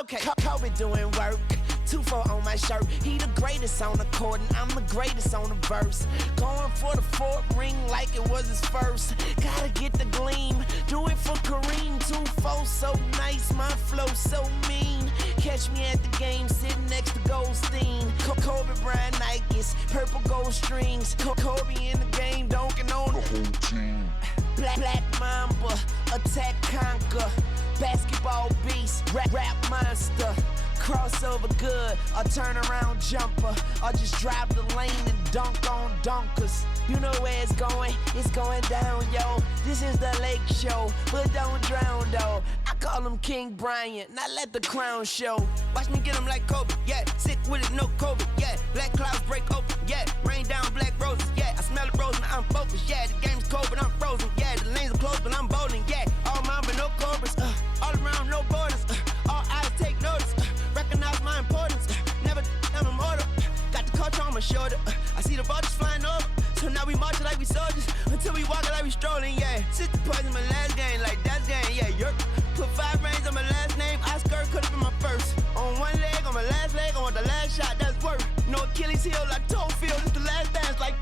Okay, Kobe doing work. 2-4 on my shirt. He the greatest on the court, and I'm the greatest on the verse. Going for the fourth ring like it was his first. Gotta get the gleam. Do it for Kareem. 2-4 so nice, my flow so mean. Catch me at the game, sitting next to Goldstein. Kobe Bryant Nikes, purple gold strings. Kobe in the game, dunking on the whole team. Black Mamba, attack conquer. Basketball beast, rap monster. Crossover good, a turnaround jumper, or just drive the lane and dunk on dunkers. You know where it's going down, yo. This is the Lake Show, but don't drown, though. I call him King Bryant, not let the crown show. Watch me get him like Kobe, yeah. Sick with it, no COVID, yeah. Black clouds break open, yeah. Rain down black roses, yeah. I smell the rose, now I'm focused, yeah. The game's cold, but I'm frozen, yeah. The lanes are closed, but I'm bowling, yeah. All mine, but no cobras, all around, no borders, all eyes take notice. Recognize my importance, never I'm immortal. Got the culture on my shoulder, I see the vultures flying over. So now we marching like we soldiers, until we walking like we strolling, yeah. 60 points in my last game, like that's game, yeah. Yerp. Put 5 rings on my last name, Oscar could've been my first. On one leg, on my last leg, I want the last shot, that's worth. No Achilles heel like toe field, this the last dance, like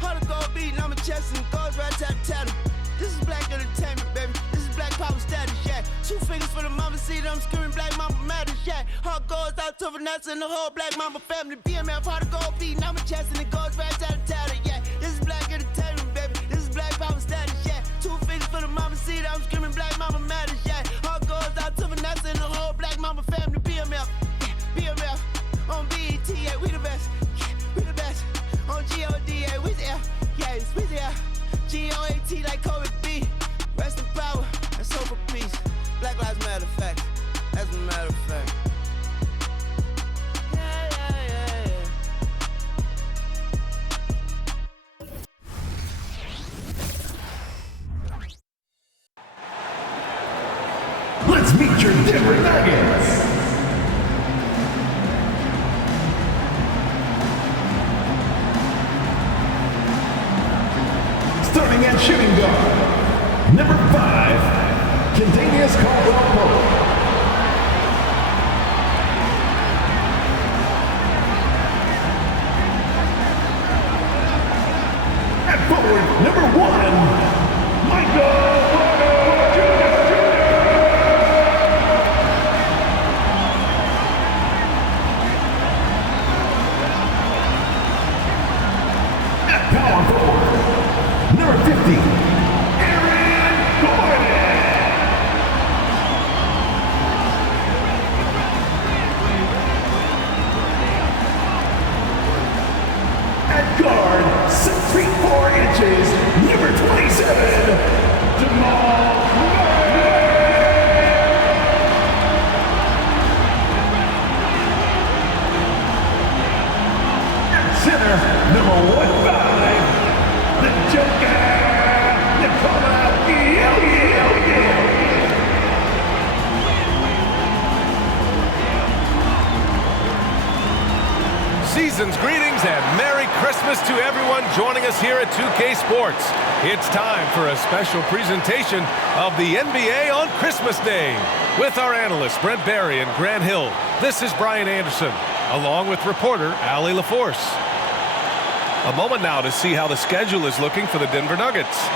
100 gold beating on my chest and goes right tat. This is black entertainment, baby. This is black power status, yeah. 2 fingers for the mama, see them screaming black mama matters, yeah. Heart goes out to Vanessa and the whole black mama family. BMF, heart of gold beating on my chest and it goes right tat, yeah. This is black entertainment, baby. This is black power status, yeah. 2 fingers for the mama, see them screaming black mama matters, yeah. Heart goes out to Vanessa and the whole black mama family. BMF, yeah. BMF, on BET, yeah. We the best, yeah. We the best. On GOD, yeah. We there, yeah. We there. G-O-A-T like Kobe B. Rest in power and soul for peace. Black Lives Matter fact. That's a matter of fact. Yeah. Let's meet your Denver Nuggets. Starting at shooting guard, number 5, Kentavious Caldwell-Pope. At forward, number 1, Michael Porter Jr. At power forward, number 50, Aaron Gordon. At guard, 6 feet 4 inches, number 27, Jamal. At center, number 15, the Joker. Season's greetings and Merry Christmas to everyone joining us here at 2K Sports. It's time for a special presentation of the NBA on Christmas Day. With our analysts Brent Barry and Grant Hill, this is Brian Anderson, along with reporter Allie LaForce. A moment now to see how the schedule is looking for the Denver Nuggets.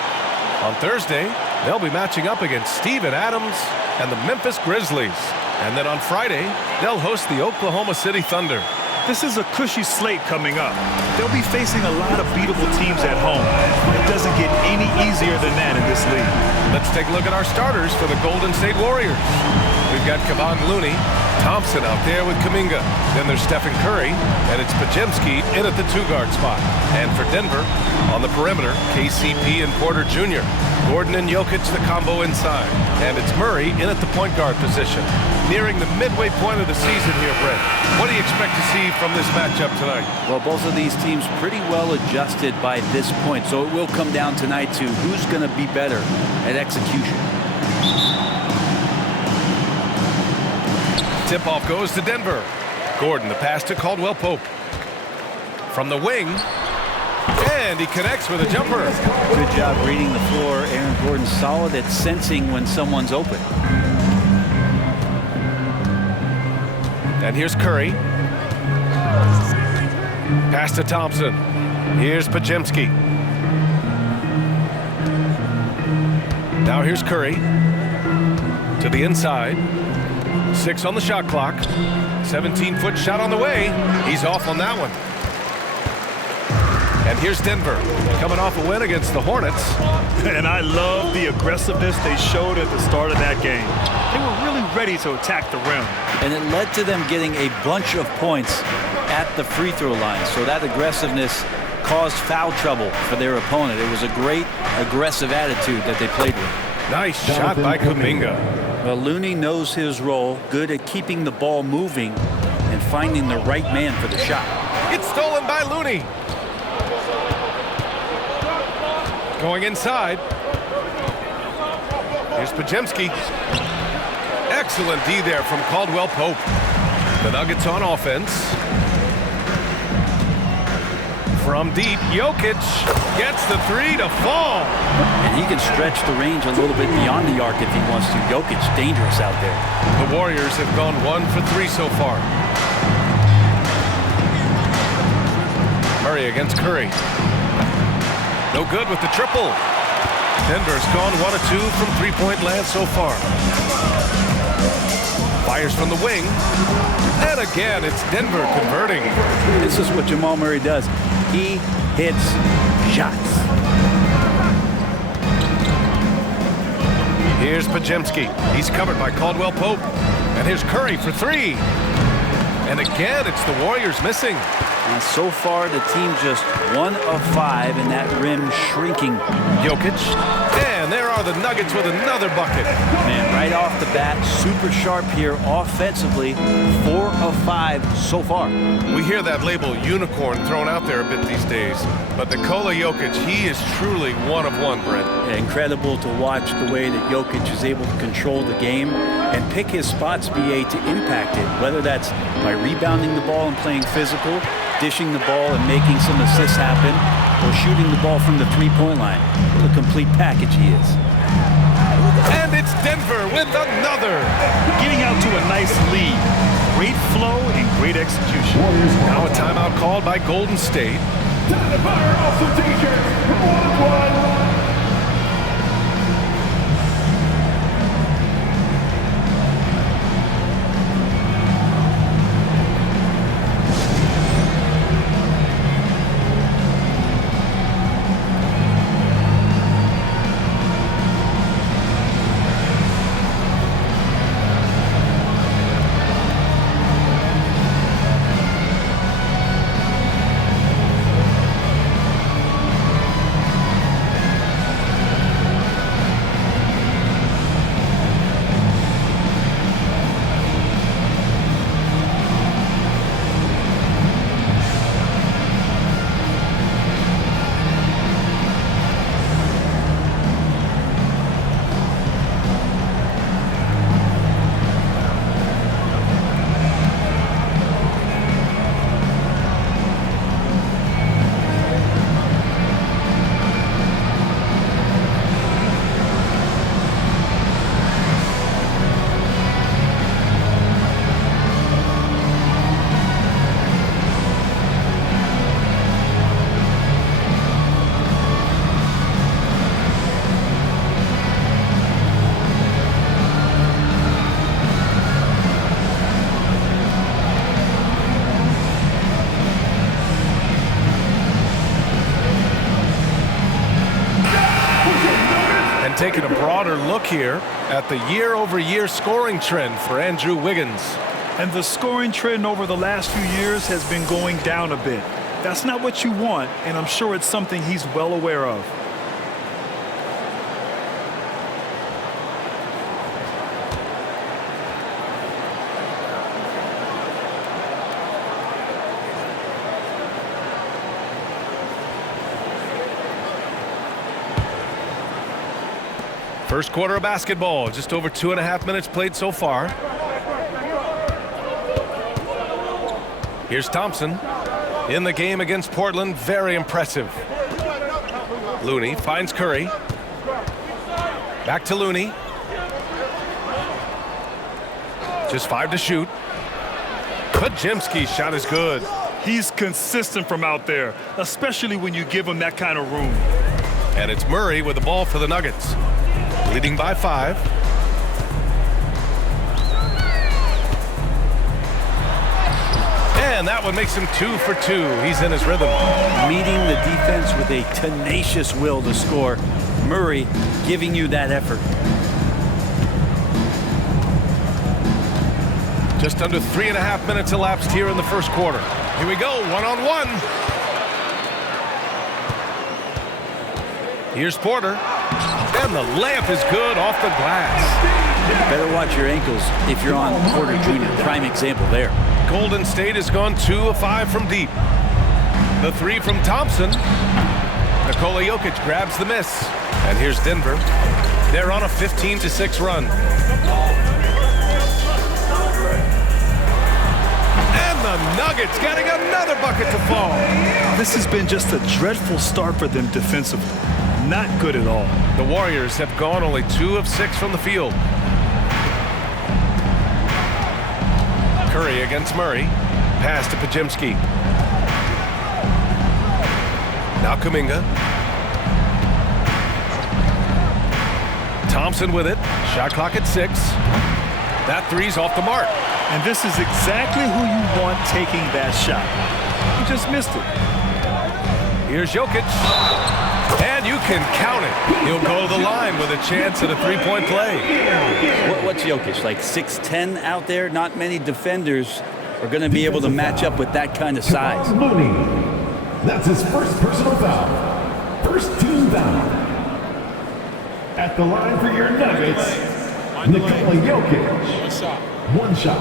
On Thursday, they'll be matching up against Steven Adams and the Memphis Grizzlies. And then on Friday, they'll host the Oklahoma City Thunder. This is a cushy slate coming up. They'll be facing a lot of beatable teams at home. It doesn't get any easier than that in this league. Let's take a look at our starters for the Golden State Warriors. We've got Kevon Looney, Thompson out there with Kuminga. Then there's Stephen Curry, and it's Podziemski in at the 2-guard spot. And for Denver, on the perimeter, KCP and Porter Jr. Gordon and Jokic, the combo inside. And it's Murray in at the point guard position. Nearing the midway point of the season here, Brett. What do you expect to see from this matchup tonight? Well, both of these teams pretty well adjusted by this point, so it will come down tonight to who's going to be better at execution. Tip-off goes to Denver. Gordon, the pass to Caldwell-Pope. From the wing, and he connects with a jumper. Good job reading the floor. Aaron Gordon solid at sensing when someone's open. And here's Curry. Pass to Thompson. Here's Pajemski. Now here's Curry. To the inside. 6 on the shot clock. 17-foot shot on the way. He's off on that one. And here's Denver, coming off a win against the Hornets. And I love the aggressiveness they showed at the start of that game. They were really ready to attack the rim. And it led to them getting a bunch of points at the free throw line. So that aggressiveness caused foul trouble for their opponent. It was a great aggressive attitude that they played with. Nice shot by Kuminga. Well, Looney knows his role, good at keeping the ball moving and finding the right man for the shot. It's stolen by Looney. Going inside. Here's Pajemski. Excellent D there from Caldwell Pope. The Nuggets on offense. From deep, Jokic gets the 3 to fall. And he can stretch the range a little bit beyond the arc if he wants to. Jokic, dangerous out there. The Warriors have gone 1 for 3 so far. Murray against Curry. No good with the triple. Denver's gone 1 of 2 from three-point land so far. Fires from the wing. And again, it's Denver converting. This is what Jamal Murray does. He hits shots. Here's Pajemski. He's covered by Caldwell Pope. And here's Curry for 3. And again, it's the Warriors missing. And so far, the team just 1 of 5 in that rim shrinking. Jokic. And there are the Nuggets with another bucket. Man, right off the bat, super sharp here offensively. 4 of 5 so far. We hear that label unicorn thrown out there a bit these days. But Nikola Jokic, he is truly 1 of 1, Brent. Yeah, incredible to watch the way that Jokic is able to control the game and pick his spots, BA, to impact it. Whether that's by rebounding the ball and playing physical, dishing the ball and making some assists happen, or shooting the ball from the three-point line. What a complete package he is. And it's Denver with another. Getting out to a nice lead. Great flow and great execution. Now a timeout called by Golden State. Time to fire off some t-shirts. 1-1. Taking a broader look here at the year-over-year scoring trend for Andrew Wiggins. And the scoring trend over the last few years has been going down a bit. That's not what you want, and I'm sure it's something he's well aware of. First quarter of basketball, just over 2.5 minutes played so far. Here's Thompson in the game against Portland. Very impressive. Looney finds Curry. Back to Looney. Just 5 to shoot. Pajimski's shot is good. He's consistent from out there, especially when you give him that kind of room. And it's Murray with the ball for the Nuggets, leading by 5. And that one makes him 2 for 2. He's in his rhythm. Meeting the defense with a tenacious will to score. Murray giving you that effort. Just under 3.5 minutes elapsed here in the first quarter. Here we go, one-on-one. Here's Porter. And the layup is good off the glass. Better watch your ankles if you're on Porter Jr. Prime example there. Golden State has gone 2 of 5 from deep. The 3 from Thompson. Nikola Jokic grabs the miss. And here's Denver. They're on a 15-6 run. And the Nuggets getting another bucket to fall. This has been just a dreadful start for them defensively. Not good at all. The Warriors have gone only 2 of 6 from the field. Curry against Murray. Pass to Pajimski. Now Kuminga. Thompson with it. Shot clock at 6. That 3's off the mark. And this is exactly who you want taking that shot. He just missed it. Here's Jokic. And you can count it. He'll go to the line with a chance at a 3-point play. What's Jokic, like 6'10" out there? Not many defenders are going to be able to match up with that kind of size. Looney. That's his first personal foul. First team foul. At the line for your Nuggets, Nikola Jokic. One shot.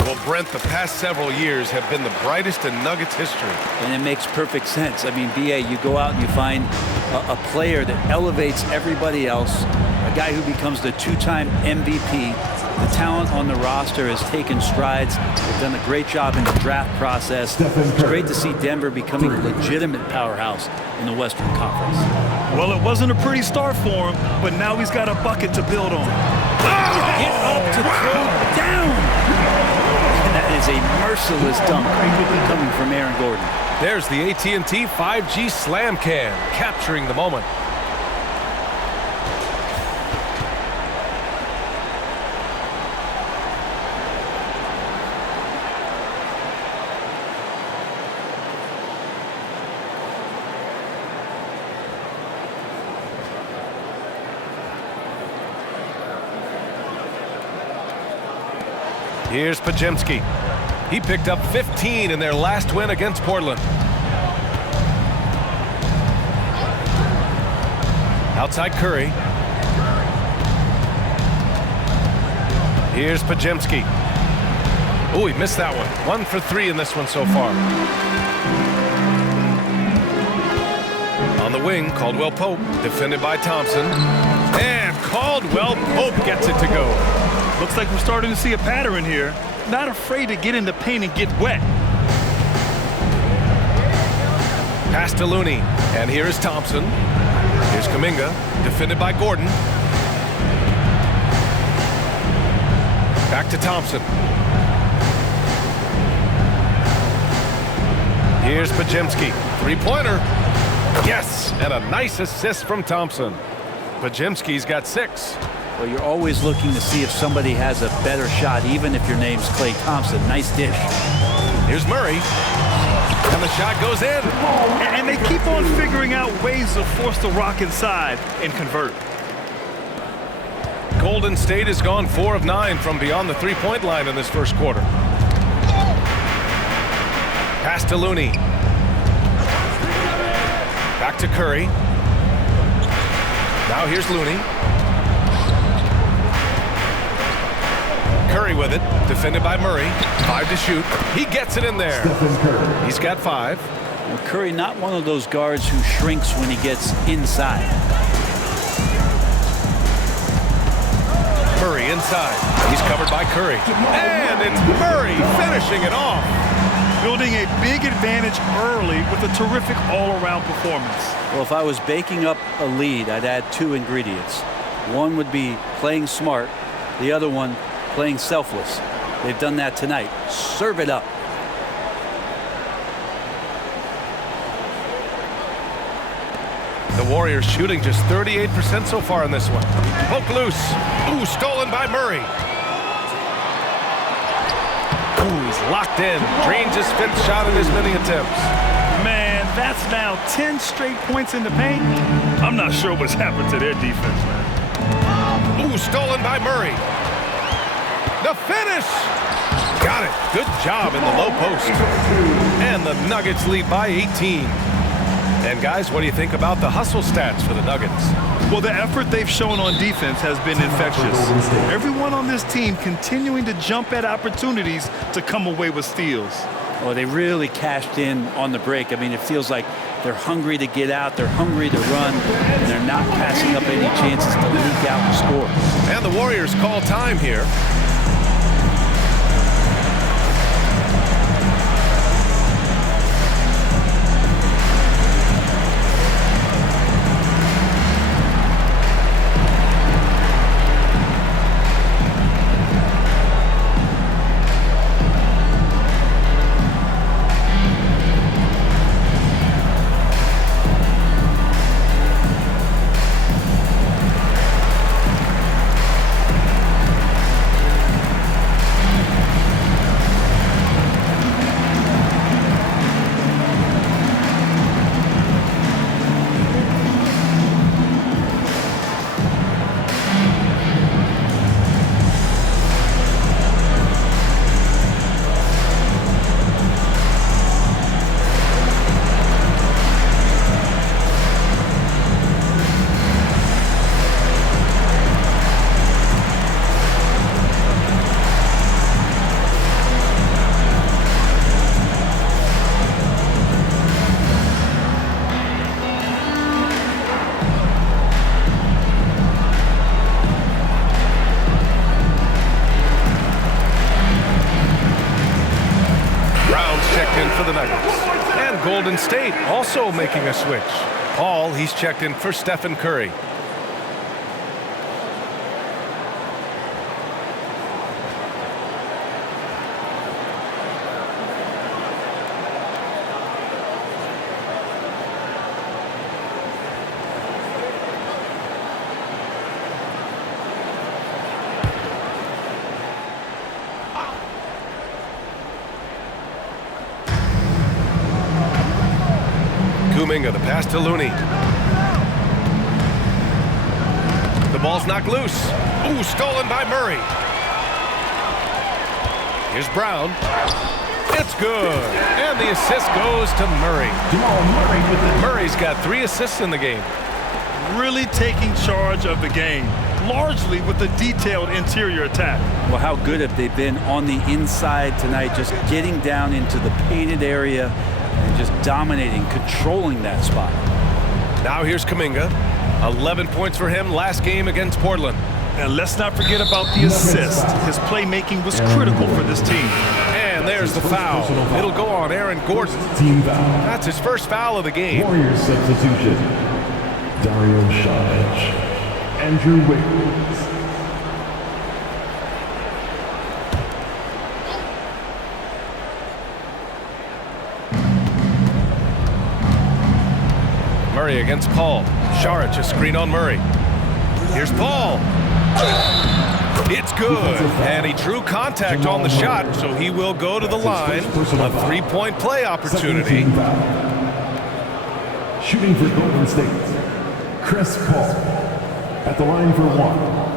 Well, Brent, the past several years have been the brightest in Nuggets history. And it makes perfect sense. I mean, B.A., you go out and you find a player that elevates everybody else, a guy who becomes the 2-time MVP. The talent on the roster has taken strides. They've done a great job in the draft process. It's great to see Denver becoming a legitimate powerhouse in the Western Conference. Well, it wasn't a pretty start for him, but now he's got a bucket to build on. Get up to throw down. And that is a merciless dunk coming from Aaron Gordon. There's the AT&T 5G Slam Can, capturing the moment. Here's Pajimski. He picked up 15 in their last win against Portland. Outside Curry. Here's Pajimski. Oh, he missed that one. 1 for 3 in this one so far. On the wing, Caldwell Pope, defended by Thompson. And Caldwell Pope gets it to go. Looks like we're starting to see a pattern here. Not afraid to get in the paint and get wet. Pass to Looney. And here is Thompson. Here's Kuminga, defended by Gordon. Back to Thompson. Here's Pajimski. 3-pointer. Yes, and a nice assist from Thompson. Pajimski's got 6. Well, you're always looking to see if somebody has a better shot, even if your name's Klay Thompson. Nice dish. Here's Murray. And the shot goes in. And they keep on figuring out ways to force the rock inside and convert. Golden State has gone 4 of 9 from beyond the 3-point line in this first quarter. Pass to Looney. Back to Curry. Now here's Looney. Curry with it, defended by Murray. 5 to shoot. He gets it in there. He's got 5. Well, Curry, not one of those guards who shrinks when he gets inside. Murray inside. He's covered by Curry. And it's Murray finishing it off. building a big advantage early with a terrific all-around performance. Well, if I was baking up a lead, I'd add 2 ingredients. One would be playing smart, the other one playing selfless. They've done that tonight. Serve it up. The Warriors shooting just 38% so far in this one. Poke loose. Ooh, stolen by Murray. Ooh, he's locked in. Drains his 5th shot in as many attempts. Man, that's now 10 straight points in the paint. I'm not sure what's happened to their defense, man. Ooh, stolen by Murray. The finish. Got it. Good job in the low post. And the Nuggets lead by 18. And guys, what do you think about the hustle stats for the Nuggets? Well, the effort they've shown on defense has been infectious. Everyone on this team continuing to jump at opportunities to come away with steals. Well, they really cashed in on the break. I mean, it feels like they're hungry to get out, they're hungry to run, and they're not passing up any chances to leak out and score. And the Warriors call time here. For the Nuggets. And Golden State also making a switch. Paul, he's checked in for Stephen Curry. Kuminga, the pass to Looney. The ball's knocked loose. Ooh, stolen by Murray. Here's Brown. It's good. And the assist goes to Murray. Jamal Murray with the Murray's got 3 assists in the game. Really taking charge of the game, largely with a detailed interior attack. Well, how good have they been on the inside tonight, just getting down into the painted area and just dominating, controlling that spot. Now here's Kuminga. 11 points for him last game against Portland. And let's not forget about the assist. His playmaking was critical for this team. And there's the foul. It'll go on Aaron Gordon. team foul. That's his first foul of the game. Warriors substitution. Dario Saric. Andrew Wiggins. Murray against Paul. Saric, a screen on Murray. Here's Paul. It's good. And he drew contact on the shot, so he will go to the line. A 3-point play opportunity. Shooting for Golden State. Chris Paul at the line for 1.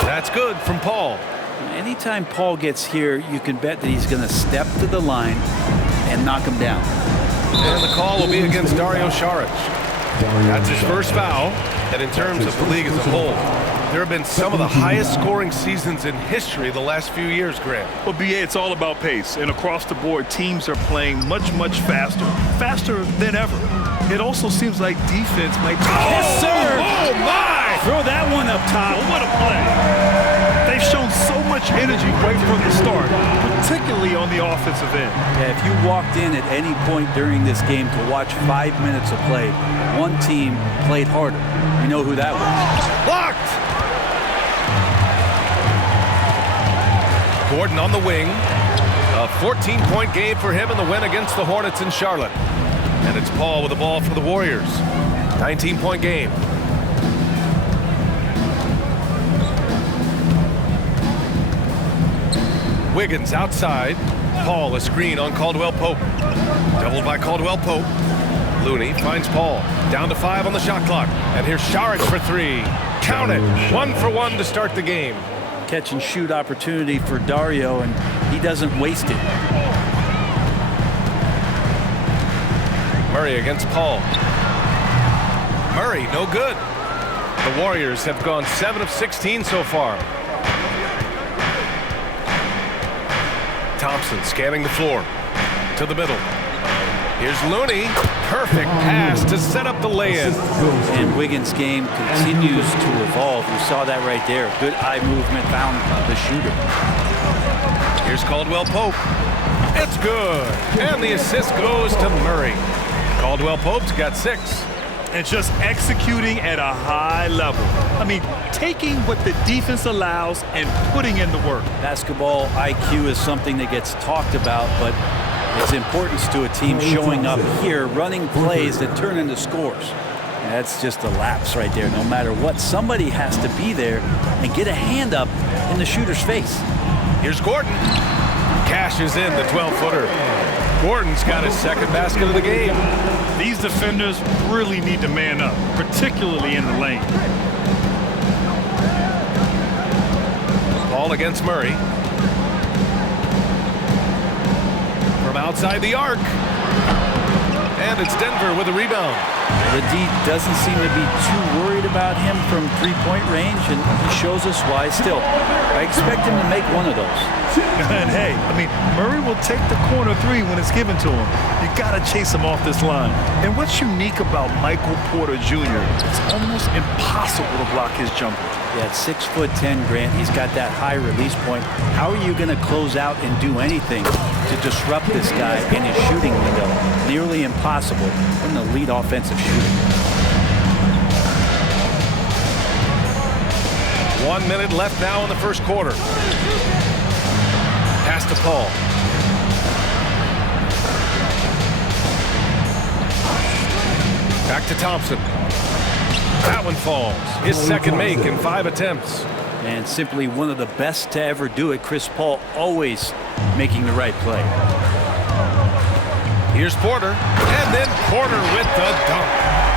That's good from Paul. Anytime Paul gets here, you can bet that he's going to step to the line and knock him down. And the call will be against Dario Saric. That's his first foul, and in terms of the league as a whole, There have been some of the highest scoring seasons in history the last few years, Grant. Well, BA, it's all about pace. And across the board, teams are playing much, much faster than ever. It also seems like defense might be... Yes, sir! Oh, my! Throw that one up top. What a play. They've shown so much energy right from the start, particularly on the offensive end. Yeah, if you walked in at any point during this game to watch 5 minutes of play, one team played harder. You know who that was. Blocked! Gordon on the wing. A 14-point game for him in the win against the Hornets in Charlotte. And it's Paul with the ball for the Warriors. 19-point game. Wiggins outside. Paul a screen on Caldwell Pope. Doubled by Caldwell Pope. Looney finds Paul. Down to 5 on the shot clock. And here's Saric for 3. Count it. 1 for 1 to start the game. Catch and shoot opportunity for Dario, and he doesn't waste it. Murray against Paul. Murray, no good. The Warriors have gone 7 of 16 so far. Thompson scanning the floor. To the middle. Here's Looney. Perfect pass to set up the lay-in. And Wiggins' game continues to evolve. You saw that right there. Good eye movement, found the shooter. Here's Caldwell Pope. It's good. And the assist goes to Murray. Caldwell Pope's got 6. And just executing at a high level. I mean, taking what the defense allows and putting in the work. Basketball IQ is something that gets talked about, but its importance to a team showing up here, running plays that turn into scores. And that's just a lapse right there. No matter what, somebody has to be there and get a hand up in the shooter's face. Here's Gordon. Cashes in the 12-footer. Gordon's got his second basket of the game. These defenders really need to man up, particularly in the lane. Ball against Murray. From outside the arc. And it's Denver with a rebound. The D doesn't seem to be too worried about him from three-point range, and he shows us why still. I expect him to make one of those. And hey, I mean, Murray will take the corner 3 when it's given to him. You got to chase him off this line. And what's unique about Michael Porter Jr., it's almost impossible to block his jumper. Yeah, at 6'10", Grant, he's got that high release point. How are you going to close out and do anything to disrupt this guy in his shooting window? Nearly impossible from the lead offensive shooter. 1 minute left now in the first quarter. Pass to Paul. Back to Thompson. That one falls. His second make in 5 attempts. And simply one of the best to ever do it. Chris Paul always making the right play. Here's Porter. And then Porter with the dunk.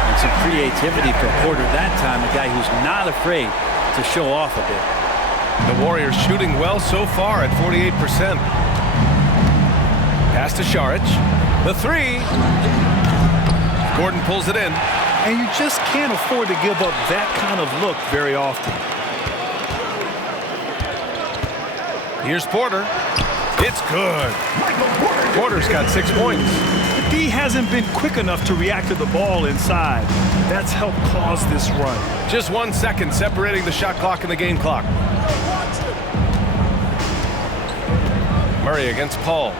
And some creativity from Porter that time. A guy who's not afraid to show off a bit. The Warriors shooting well so far at 48%. Pass to Saric. The 3. Gordon pulls it in. And you just can't afford to give up that kind of look very often. Here's Porter. It's good. Porter's got 6 points. The D hasn't been quick enough to react to the ball inside. That's helped cause this run. Just 1 second separating the shot clock and the game clock. Murray against Paul.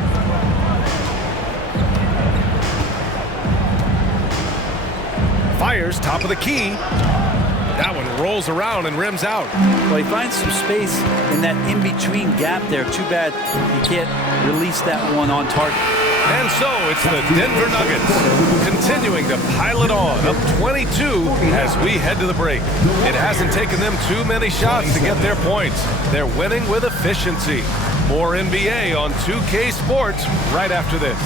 Fires top of the key. That one rolls around and rims out. Well, he finds some space in that in-between gap there. Too bad he can't release that one on target. And so it's the Denver Nuggets continuing to pile it on, up 22 as we head to the break. It hasn't taken them too many shots to get their points. They're winning with efficiency. More NBA on 2K Sports right after this.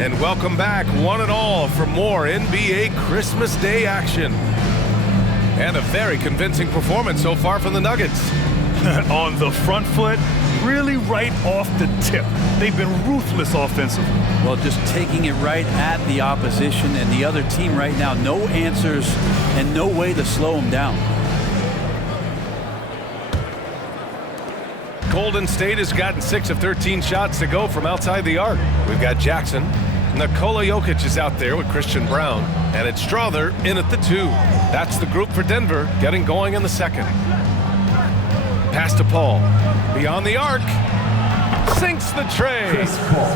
And welcome back, one and all, for more NBA Christmas Day action. And a very convincing performance so far from the Nuggets. On the front foot, really right off the tip. They've been ruthless offensively. Well, just taking it right at the opposition and the other team right now. No answers and no way to slow them down. Golden State has gotten 6 of 13 shots to go from outside the arc. We've got Jackson. Nikola Jokic is out there with Christian Brown. And it's Strother in at the 2. That's the group for Denver, getting going in the second. Pass to Paul. Beyond the arc. Sinks the tray.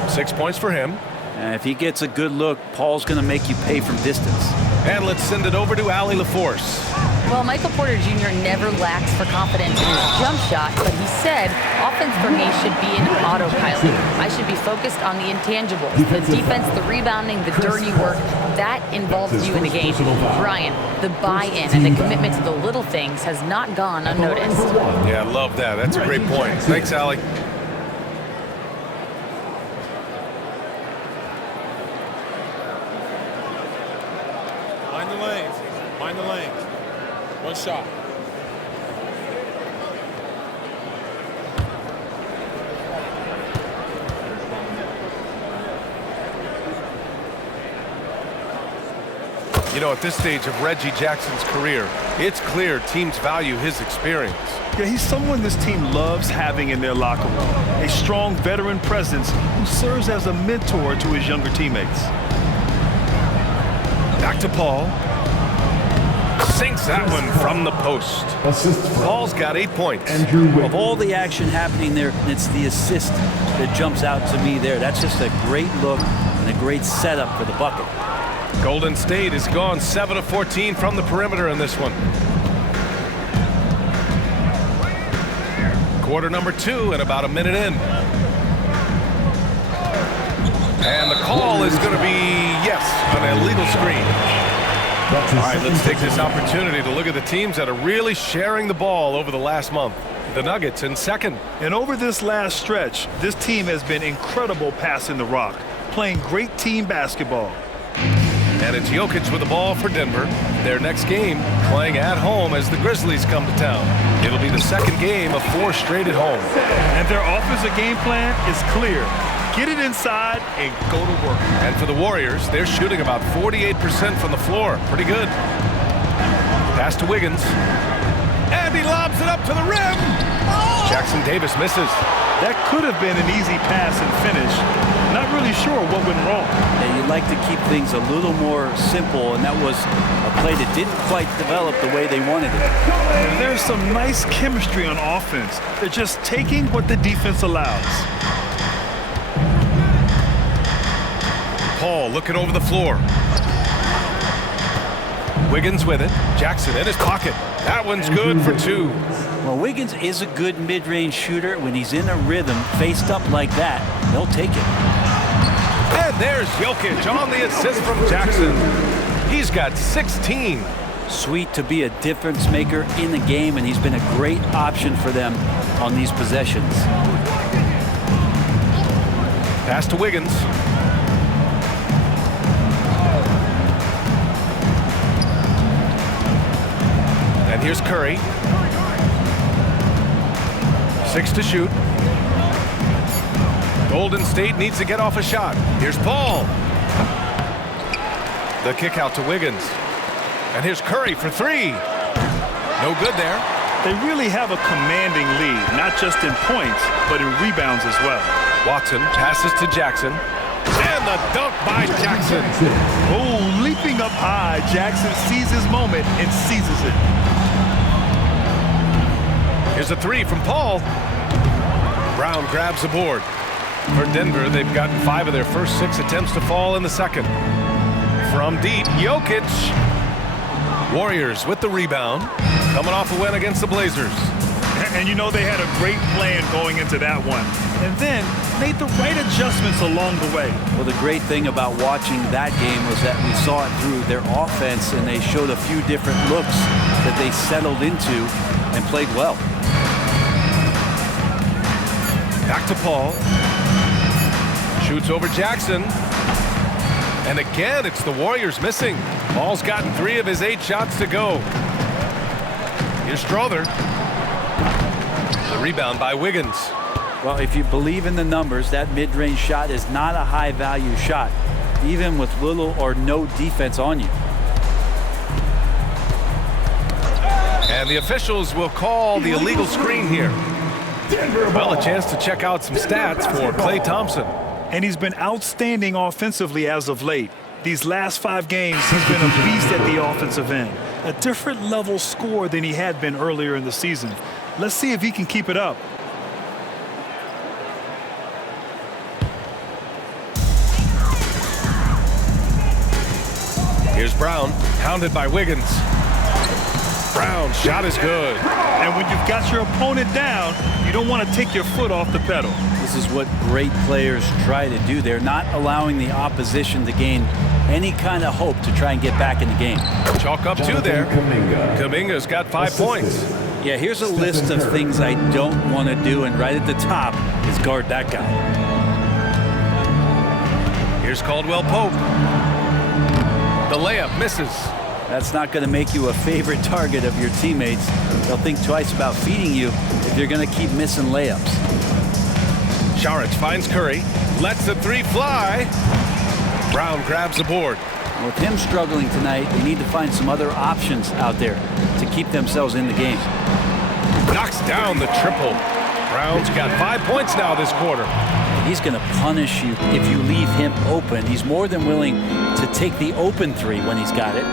6 points for him. And if he gets a good look, Paul's going to make you pay from distance. And let's send it over to Allie LaForce. Well, Michael Porter Jr. never lacks for confidence in his jump shot, but he said offense for me should be an autopilot. I should be focused on the intangibles, the defense, the rebounding, the dirty work. That involves you in the game. Brian, the buy-in and the commitment to the little things has not gone unnoticed. Yeah, I love that. That's a great point. Thanks, Allie. Mind the lanes. Mind the lanes. One shot. You know, at this stage of Reggie Jackson's career, it's clear teams value his experience. Yeah, he's someone this team loves having in their locker room. A strong veteran presence who serves as a mentor to his younger teammates. Back to Paul. Sinks that one from the post. Paul's got 8 points. Of all the action happening there, it's the assist that jumps out to me there. That's just a great look and a great setup for the bucket. Golden State has gone 7 of 14 from the perimeter in this one. Quarter number 2 and about a minute in. And the call is going to be, yes, an illegal screen. All right, let's take this opportunity to look at the teams that are really sharing the ball over the last month. The Nuggets in second. And over this last stretch, this team has been incredible passing the rock, playing great team basketball. And it's Jokic with the ball for Denver. Their next game playing at home as the Grizzlies come to town. It'll be the second game of 4 straight at home. And their offensive game plan is clear. Get it inside and go to work. And for the Warriors, they're shooting about 48% from the floor. Pretty good. Pass to Wiggins. And he lobs it up to the rim. Jackson Davis misses. That could have been an easy pass and finish. Not really sure what went wrong. Yeah, you'd like to keep things a little more simple, and that was a play that didn't quite develop the way they wanted it. There's some nice chemistry on offense. They're just taking what the defense allows. Paul looking over the floor. Wiggins with it. Jackson in his pocket. That one's good for 2. Well, Wiggins is a good mid-range shooter. When he's in a rhythm, faced up like that, he'll take it. And there's Jokic on the assist from Jackson. He's got 16. Sweet to be a difference maker in the game, and he's been a great option for them on these possessions. Pass to Wiggins. And here's Curry. 6 to shoot. Golden State needs to get off a shot. Here's Paul. The kick out to Wiggins. And here's Curry for 3. No good there. They really have a commanding lead, not just in points, but in rebounds as well. Watson passes to Jackson. And the dunk by Jackson. Oh, leaping up high, Jackson sees his moment and seizes it. Here's a 3 from Paul. Brown grabs the board. For Denver, they've gotten 5 of their first 6 attempts to fall in the second. From deep, Jokic. Warriors with the rebound. Coming off a win against the Blazers. And you know they had a great plan going into that one. And then made the right adjustments along the way. Well, the great thing about watching that game was that we saw it through their offense, and they showed a few different looks that they settled into and played well. Back to Paul. Shoots over Jackson. And again, it's the Warriors missing. Ball's gotten 3 of his 8 shots to go. Here's Strother. The rebound by Wiggins. Well, if you believe in the numbers, that mid-range shot is not a high-value shot, even with little or no defense on you. And the officials will call the illegal screen here. Well, a chance to check out some stats for Klay Thompson. And he's been outstanding offensively as of late. These last 5 games, he's been a beast at the offensive end. A different level score than he had been earlier in the season. Let's see if he can keep it up. Here's Brown, hounded by Wiggins. Brown's shot is good. And when you've got your opponent down, you don't want to take your foot off the pedal. This is what great players try to do. They're not allowing the opposition to gain any kind of hope to try and get back in the game. Chalk up 2 there. Kuminga's got 5 points. Yeah, here's a list of things I don't want to do, and right at the top is guard that guy. Here's Caldwell Pope. The layup misses. That's not going to make you a favorite target of your teammates. They'll think twice about feeding you if you're going to keep missing layups. Saric finds Curry, lets the 3 fly. Brown grabs the board. With him struggling tonight, they need to find some other options out there to keep themselves in the game. Knocks down the triple. Brown's got 5 points now this quarter. He's going to punish you if you leave him open. He's more than willing to take the open 3 when he's got it.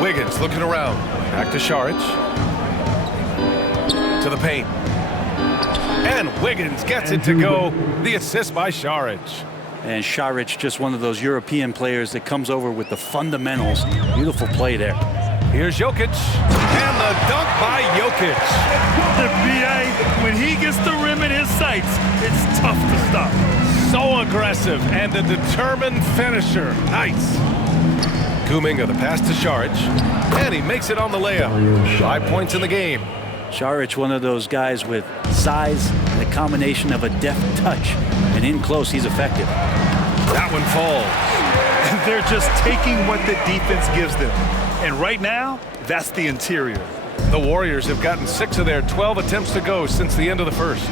Wiggins looking around. Back to Saric. To the paint. And Wiggins gets it to go. The assist by Saric. And Saric, just one of those European players that comes over with the fundamentals. Beautiful play there. Here's Jokic. And the dunk by Jokic. The BA, when he gets the rim in his sights, it's tough to stop. So aggressive and a determined finisher. Nice. Kuminga, the pass to Saric. And he makes it on the layup. 5 points in the game. Saric, one of those guys with size and a combination of a deft touch. And in close, he's effective. That one falls. And they're just taking what the defense gives them. And right now, that's the interior. The Warriors have gotten 6 of their 12 attempts to go since the end of the first.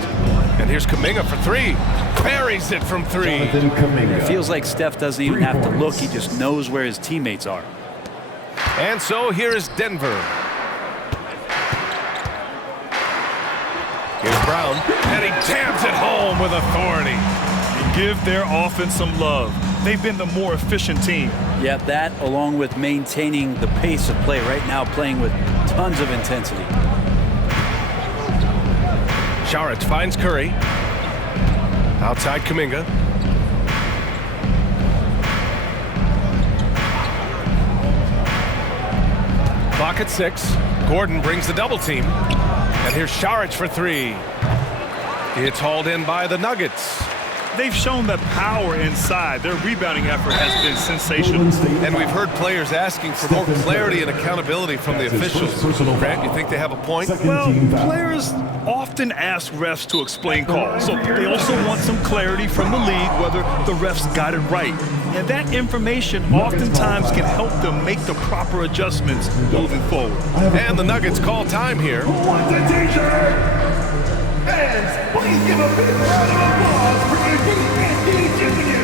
And here's Kuminga for 3. Buries it from 3. It feels like Steph doesn't even have to look. He just knows where his teammates are. And so here is Denver. Here's Brown. And he jams it home with authority. Give their offense some love. They've been the more efficient team. Yeah, that along with maintaining the pace of play right now, playing with tons of intensity. Saric finds Curry. Outside Kuminga. Clock at 6. Gordon brings the double team. And here's Saric for 3. It's hauled in by the Nuggets. They've shown that power inside. Their rebounding effort has been sensational. And we've heard players asking for more clarity and accountability from the officials. Grant, you think they have a point? Well, players often ask refs to explain calls. So they also want some clarity from the league whether the refs got it right. And that information oftentimes can help them make the proper adjustments moving forward. And the Nuggets call time here. Who wants a t-shirt? Fans, please give a big round of applause for your D&D Junior.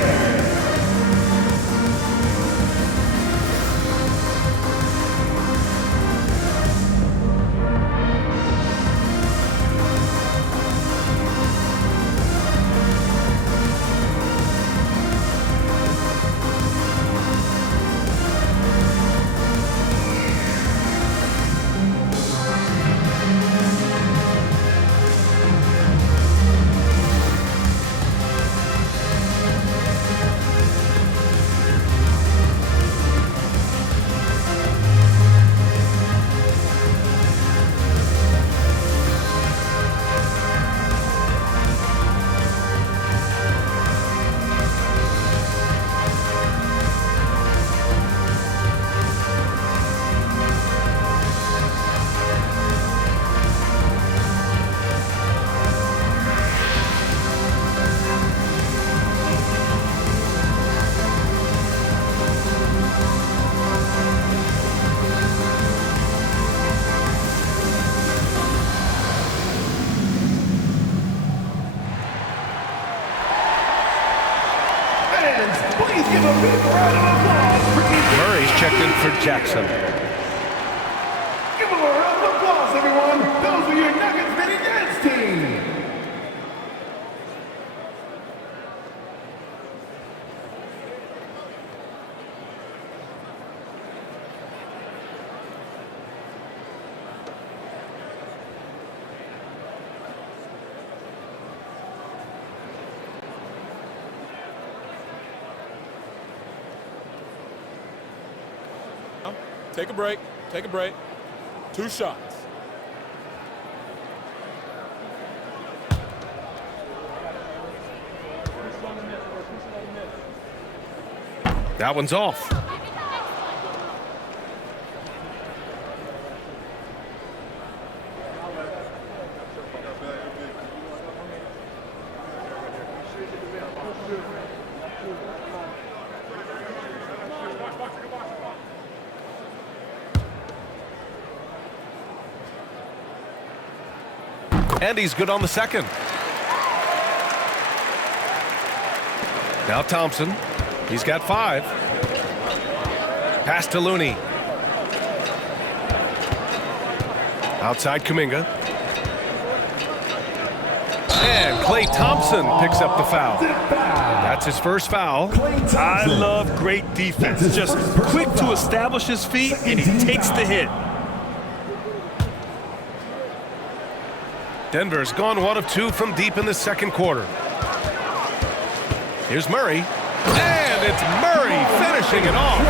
for Jackson. Give them a round of applause, everyone. Those are your Nuggets Mini Dance team. Take a break. Take a break. 2 shots. That one's off. And he's good on the second. Now Thompson. He's got 5. Pass to Looney. Outside Kuminga. And Klay Thompson picks up the foul. That's his first foul. I love great defense. Just quick to establish his feet, and he takes the hit. Denver's gone 1 of 2 from deep in the second quarter. Here's Murray. And it's Murray finishing it off.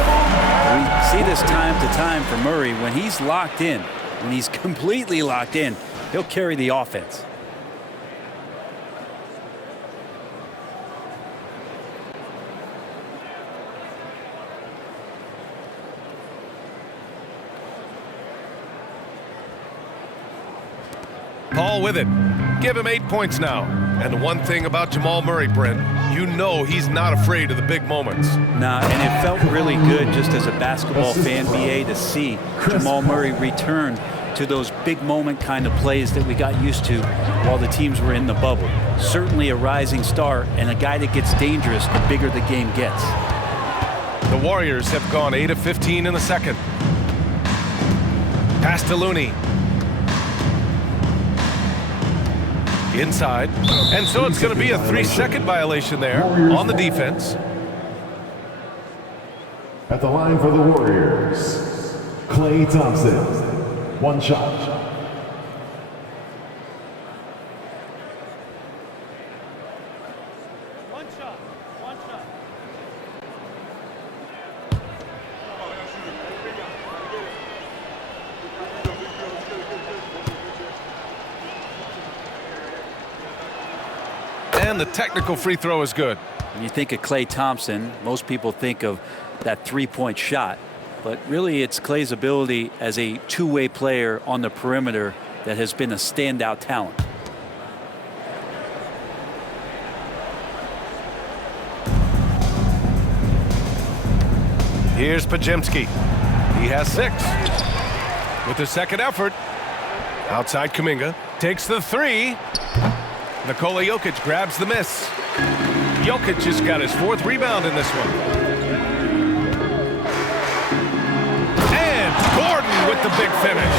We see this time to time for Murray. When he's locked in, when he's completely locked in, he'll carry the offense. Paul with it. Give him 8 points now. And one thing about Jamal Murray, Brent, you know he's not afraid of the big moments. Nah, and it felt really good just as a basketball fan, BA, to see Jamal Murray return to those big moment kind of plays that we got used to while the teams were in the bubble. Certainly a rising star and a guy that gets dangerous the bigger the game gets. The Warriors have gone 8 of 15 in the second. Pass to Looney. Inside. And so it's going to be a 3-second violation there on the defense. At the line for the Warriors, Klay Thompson. 1 shot. One shot. And the technical free throw is good. When you think of Klay Thompson, most people think of that 3-point shot. But really, it's Klay's ability as a two-way player on the perimeter that has been a standout talent. Here's Pajemski. He has 6. With his second effort. Outside Kuminga. Takes the 3. Nikola Jokic grabs the miss. Jokic has got his 4th rebound in this one. And Gordon with the big finish.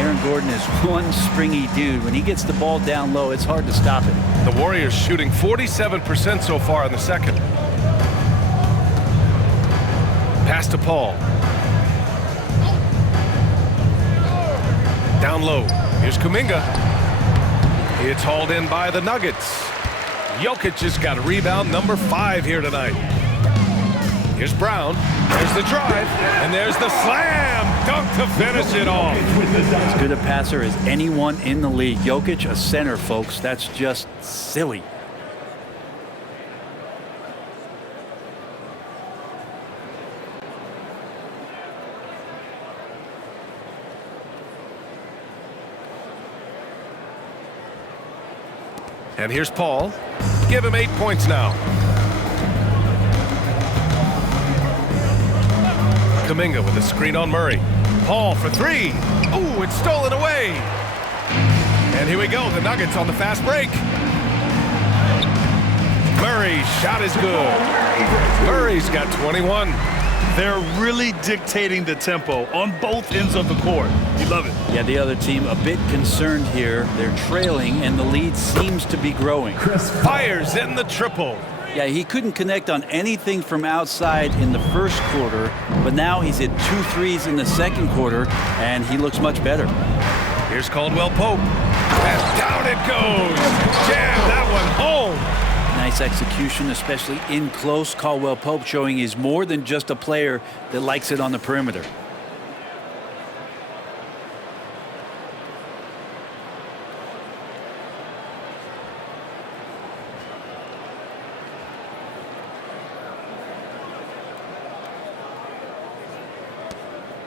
Aaron Gordon is one springy dude. When he gets the ball down low, it's hard to stop it. The Warriors shooting 47% so far in the second. Pass to Paul. Down low. Here's Kuminga. It's hauled in by the Nuggets. Jokic has got a rebound number 5 here tonight. Here's Brown. There's the drive. And there's the slam dunk to finish it off. As good a passer as anyone in the league. Jokic, a center, folks. That's just silly. And here's Paul. Give him 8 points now. Kuminga with a screen on Murray. Paul for 3. Ooh, it's stolen away. And here we go. The Nuggets on the fast break. Murray's shot is good. Murray's got 21. They're really dictating the tempo on both ends of the court. You love it. Yeah, the other team a bit concerned here. They're trailing, and the lead seems to be growing. Chris Fires in the triple. Yeah, he couldn't connect on anything from outside in the first quarter, but now he's hit 2 threes in the second quarter, and he looks much better. Here's Caldwell Pope. And down it goes. Jam that one home. Nice execution, especially in close. Caldwell Pope showing he's more than just a player that likes it on the perimeter.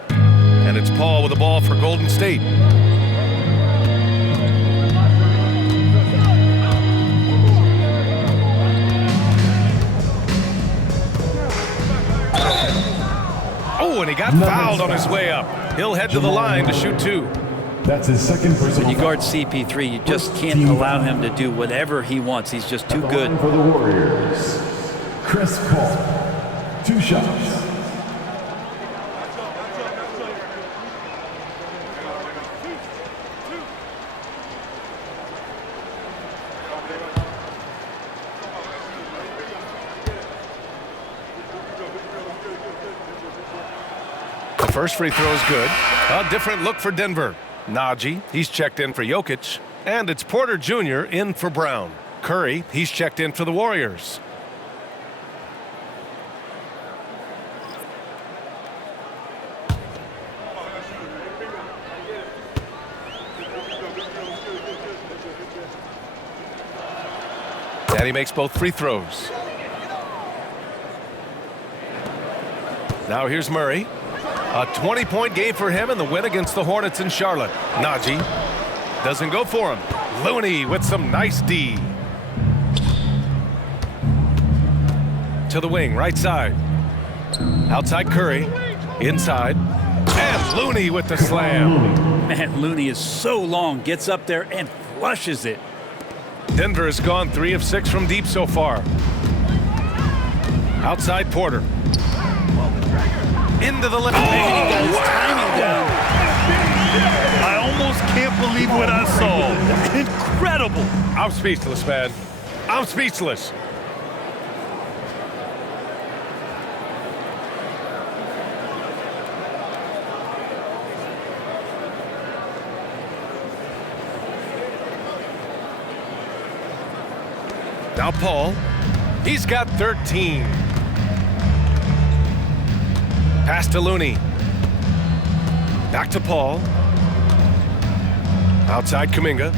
And it's Paul with the ball for Golden State. Oh, and he got fouled on his way up. He'll head to the line to shoot 2. That's his second personal When you guard foul. CP3, you just can't allow him to do whatever he wants. He's just too good. For the Warriors, Chris Paul, 2 shots. The first free throw is good. A different look for Denver. Najee, he's checked in for Jokic. And it's Porter Jr. in for Brown. Curry, he's checked in for the Warriors. And he makes both free throws. Now here's Murray. A 20-point game for him in the win against the Hornets in Charlotte. Najee doesn't go for him. Looney with some nice D. To the wing, right side. Outside Curry. Inside. And Looney with the slam. Man, Looney is so long, gets up there and flushes it. Denver has gone 3 of 6 from deep so far. Outside Porter. Into the left. He got his timing down. I almost can't believe what I saw. Incredible. I'm speechless, man. I'm speechless. Now Paul. He's got 13. Pass to Looney. Back to Paul. Outside Kuminga.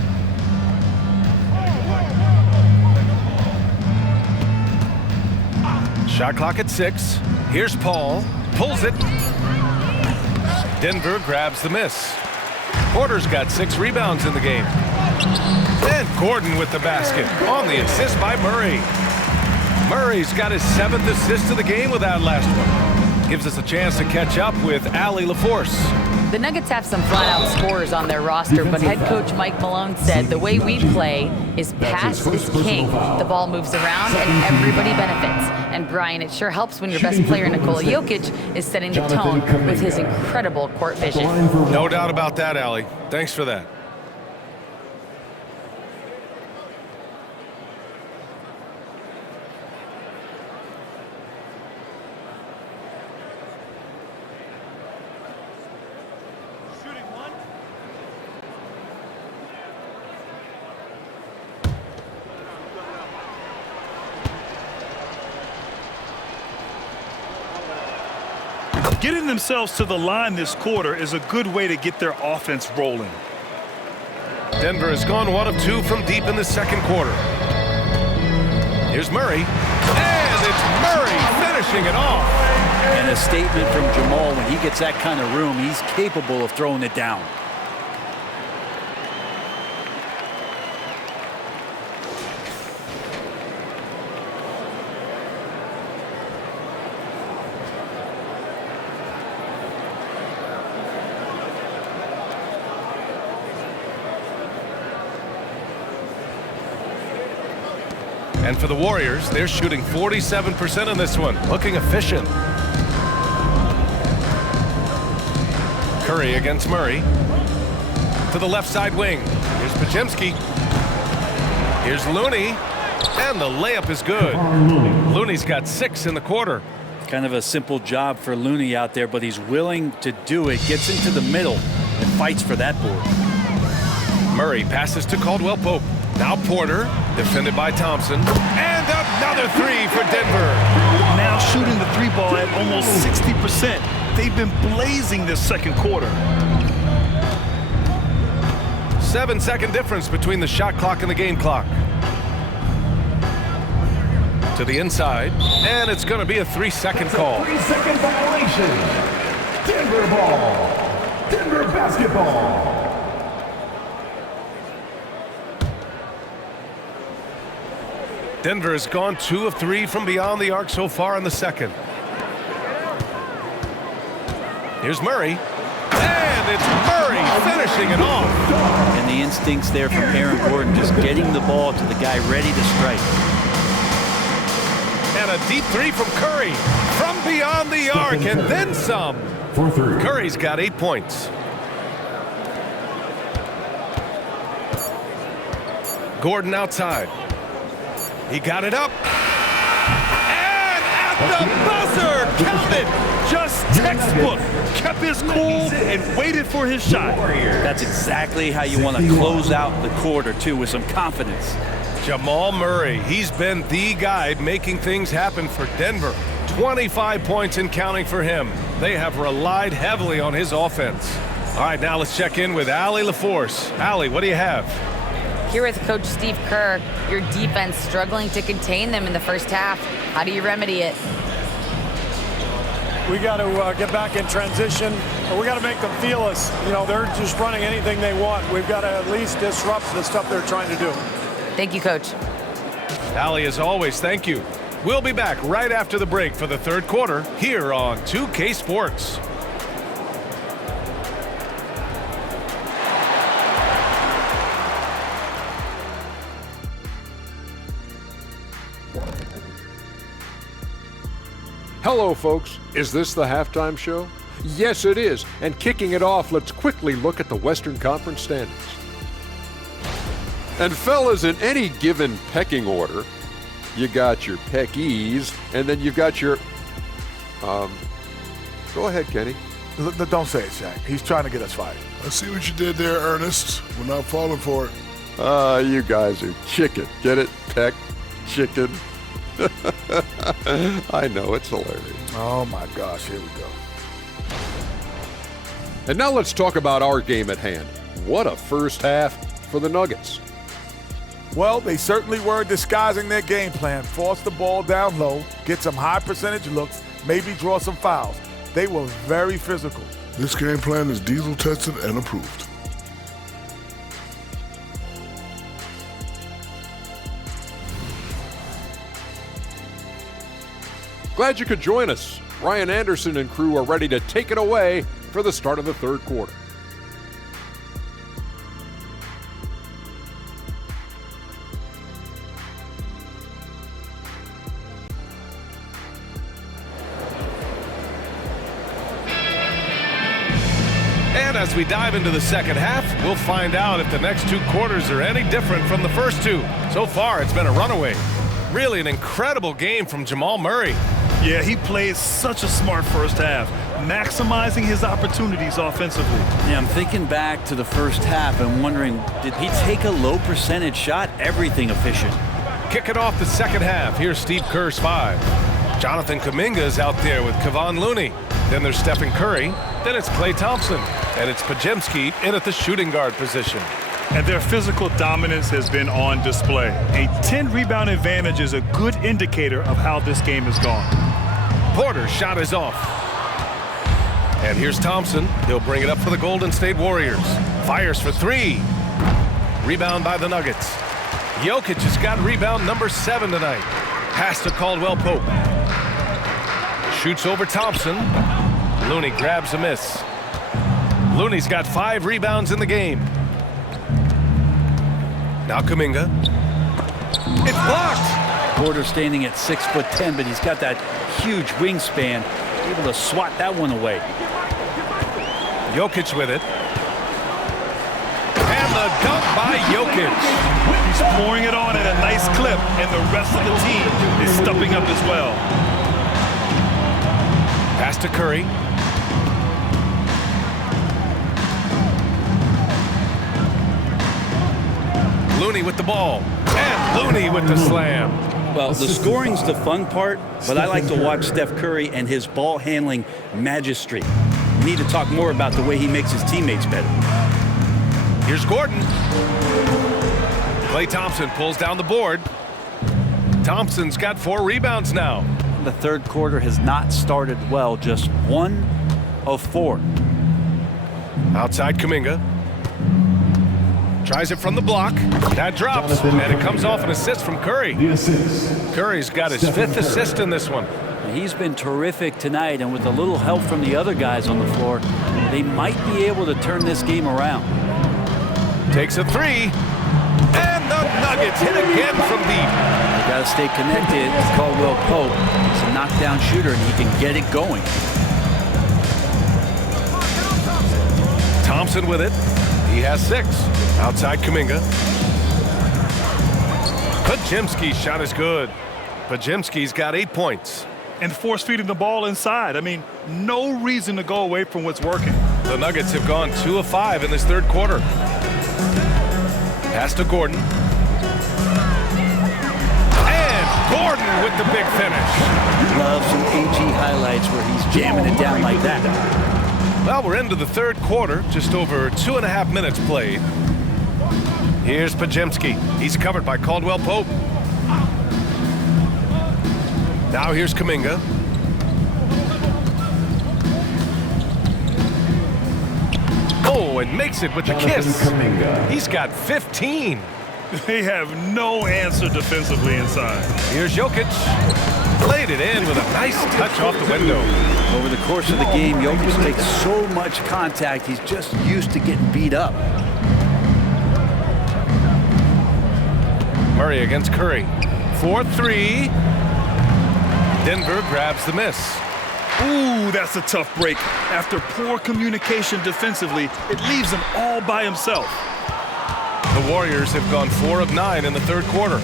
Shot clock at 6. Here's Paul. Pulls it. Denver grabs the miss. Porter's got 6 rebounds in the game. And Gordon with the basket on the assist by Murray. Murray's got his 7th assist of the game with that last one. Gives us a chance to catch up with Allie LaForce. The Nuggets have some flat-out scorers on their roster, but head coach Mike Malone said the way we play is pass is king. The ball moves around and everybody benefits. And Brian, it sure helps when your best player, Nikola Jokic, is setting the tone with his incredible court vision. No doubt about that, Allie. Thanks for that. Getting themselves to the line this quarter is a good way to get their offense rolling. Denver has gone 1 of 2 from deep in the second quarter. Here's Murray. And it's Murray finishing it off. And a statement from Jamal, when he gets that kind of room, he's capable of throwing it down. And for the Warriors, they're shooting 47% in this one, looking efficient. Curry against Murray. To the left side wing. Here's Podziemski. Here's Looney. And the layup is good. Looney's got 6 in the quarter. Kind of a simple job for Looney out there, but he's willing to do it. Gets into the middle and fights for that board. Murray passes to Caldwell Pope. Now Porter, defended by Thompson. And another 3 for Denver. Now shooting the 3 ball at almost 60%. They've been blazing this second quarter. 7-second difference between the shot clock and the game clock. To the inside, and it's going to be a 3-second call. 3-second violation. Denver ball. Denver basketball. Denver has gone 2 of 3 from beyond the arc so far in the second. Here's Murray. And it's Murray finishing it off. And the instincts there from Aaron Gordon, just getting the ball to the guy ready to strike. And a deep 3 from Curry. From beyond the arc and then some. For 3. Curry's got 8 points. Gordon outside. He got it up. And at the buzzer, count it. Just textbook. Kept his cool and waited for his shot. That's exactly how you want to close out the quarter, too, with some confidence. Jamal Murray, he's been the guy making things happen for Denver. 25 points and counting for him. They have relied heavily on his offense. All right, now let's check in with Allie LaForce. Allie, what do you have? Here with Coach Steve Kerr, your defense struggling to contain them in the first half. How do you remedy it? We got to get back in transition. We got to make them feel us. You know, they're just running anything they want. We've got to at least disrupt the stuff they're trying to do. Thank you, Coach. Allie, as always, thank you. We'll be back right after the break for the third quarter here on 2K Sports. Hello, folks. Is this the halftime show? Yes, it is. And kicking it off, let's quickly look at the Western Conference standings. And fellas, in any given pecking order, you got your peckies, and then you've got your... Go ahead, Kenny. Don't say it, Shaq. He's trying to get us fired. I see what you did there, Ernest. We're not falling for it. You guys are chicken. Get it? Peck, chicken. I know, it's hilarious. Oh, my gosh. Here we go. And now let's talk about our game at hand. What a first half for the Nuggets. Well, they certainly were disguising their game plan. Force the ball down low, get some high percentage looks, maybe draw some fouls. They were very physical. This game plan is diesel tested and approved. Glad you could join us. Ryan Anderson and crew are ready to take it away for the start of the third quarter. And as we dive into the second half, we'll find out if the next 2 quarters are any different from the first 2. So far, it's been a runaway. Really an incredible game from Jamal Murray. Yeah, he played such a smart first half, maximizing his opportunities offensively. Yeah, I'm thinking back to the first half and wondering, did he take a low percentage shot? Everything efficient. Kicking off the second half, here's Steve Kerr's 5. Jonathan Kuminga's out there with Kevon Looney. Then there's Stephen Curry. Then it's Klay Thompson. And it's Podziemski in at the shooting guard position. And their physical dominance has been on display. A 10-rebound advantage is a good indicator of how this game has gone. Porter's shot is off. And here's Thompson. He'll bring it up for the Golden State Warriors. Fires for 3. Rebound by the Nuggets. Jokic has got rebound number 7 tonight. Pass to Caldwell Pope. Shoots over Thompson. Looney grabs a miss. Looney's got 5 rebounds in the game. Now Kuminga. It's blocked. Porter standing at 6'10", but he's got that huge wingspan, able to swat that one away. Jokic with it. And the dunk by Jokic. He's pouring it on at a nice clip, and the rest of the team is stepping up as well. Pass to Curry. Looney with the ball. And Looney with the slam. Well, the scoring's the fun part, but I like to watch Steph Curry and his ball handling magistry. We need to talk more about the way he makes his teammates better. Here's Gordon. Klay Thompson pulls down the board. Thompson's got 4 rebounds now. The third quarter has not started well, just 1 of 4. Outside Kuminga. Tries it from the block. That drops, and it comes off an assist from Curry. Curry's got his 5th assist in this one. He's been terrific tonight, and with a little help from the other guys on the floor, they might be able to turn this game around. Takes a 3, and the Nuggets hit again from deep. You got to stay connected. Caldwell Pope, he's a knockdown shooter, and he can get it going. Thompson with it. He has 6. Outside Kuminga. Podziemski's shot is good. Podziemski's got 8 points. And force feeding the ball inside. I mean, no reason to go away from what's working. The Nuggets have gone 2 of 5 in this third quarter. Pass to Gordon. And Gordon with the big finish. Love some AG highlights where he's jamming it down like that. Well, we're into the third quarter, just over 2.5 minutes played. Here's Podziemski. He's covered by Caldwell Pope. Now here's Kuminga. Oh, and makes it with the kiss. He's got 15. They have no answer defensively inside. Here's Jokic. Played it in with a nice touch off the window. Over the course of the game, Jokic takes so much contact, he's just used to getting beat up. Murray against Curry. 4-3. Denver grabs the miss. Ooh, that's a tough break. After poor communication defensively, it leaves him all by himself. The Warriors have gone 4 of 9 in the third quarter.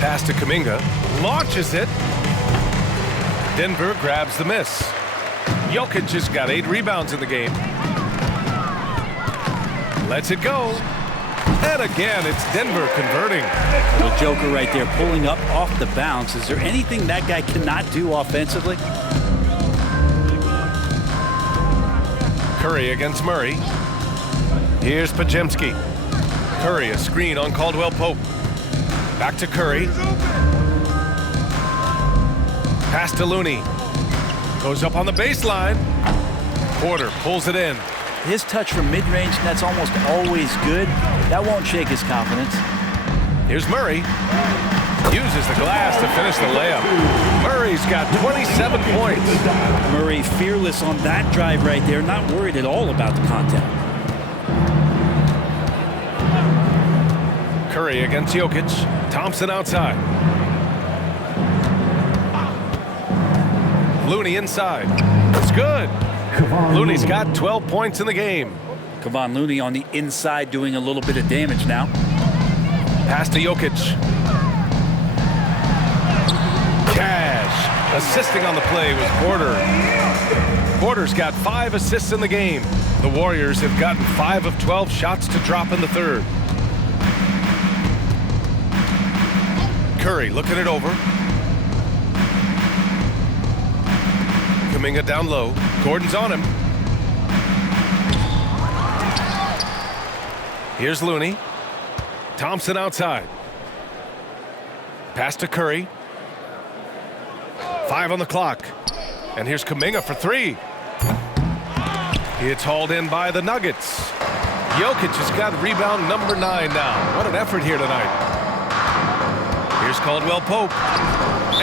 Pass to Kuminga. Launches it. Denver grabs the miss. Jokic has got 8 rebounds in the game. Lets it go. And again, it's Denver converting. The Joker right there pulling up off the bounce. Is there anything that guy cannot do offensively? Curry against Murray. Here's Podziemski. Curry, a screen on Caldwell Pope. Back to Curry. Pass to Looney. Goes up on the baseline. Porter pulls it in. His touch from mid-range, that's almost always good. That won't shake his confidence. Here's Murray. Uses the glass to finish the layup. Murray's got 27 points. Murray fearless on that drive right there, not worried at all about the contact. Curry against Jokic. Thompson outside. Looney inside. It's good. Looney's got 12 points in the game. Kevon Looney on the inside doing a little bit of damage now. Pass to Jokic. Cash assisting on the play was Porter. Porter's got 5 assists in the game. The Warriors have gotten 5 of 12 shots to drop in the third. Curry looking it over. Kuminga down low. Gordon's on him. Here's Looney. Thompson outside. Pass to Curry. 5 on the clock. And here's Kuminga for 3. It's hauled in by the Nuggets. Jokic has got rebound number 9 now. What an effort here tonight. Here's Caldwell Pope.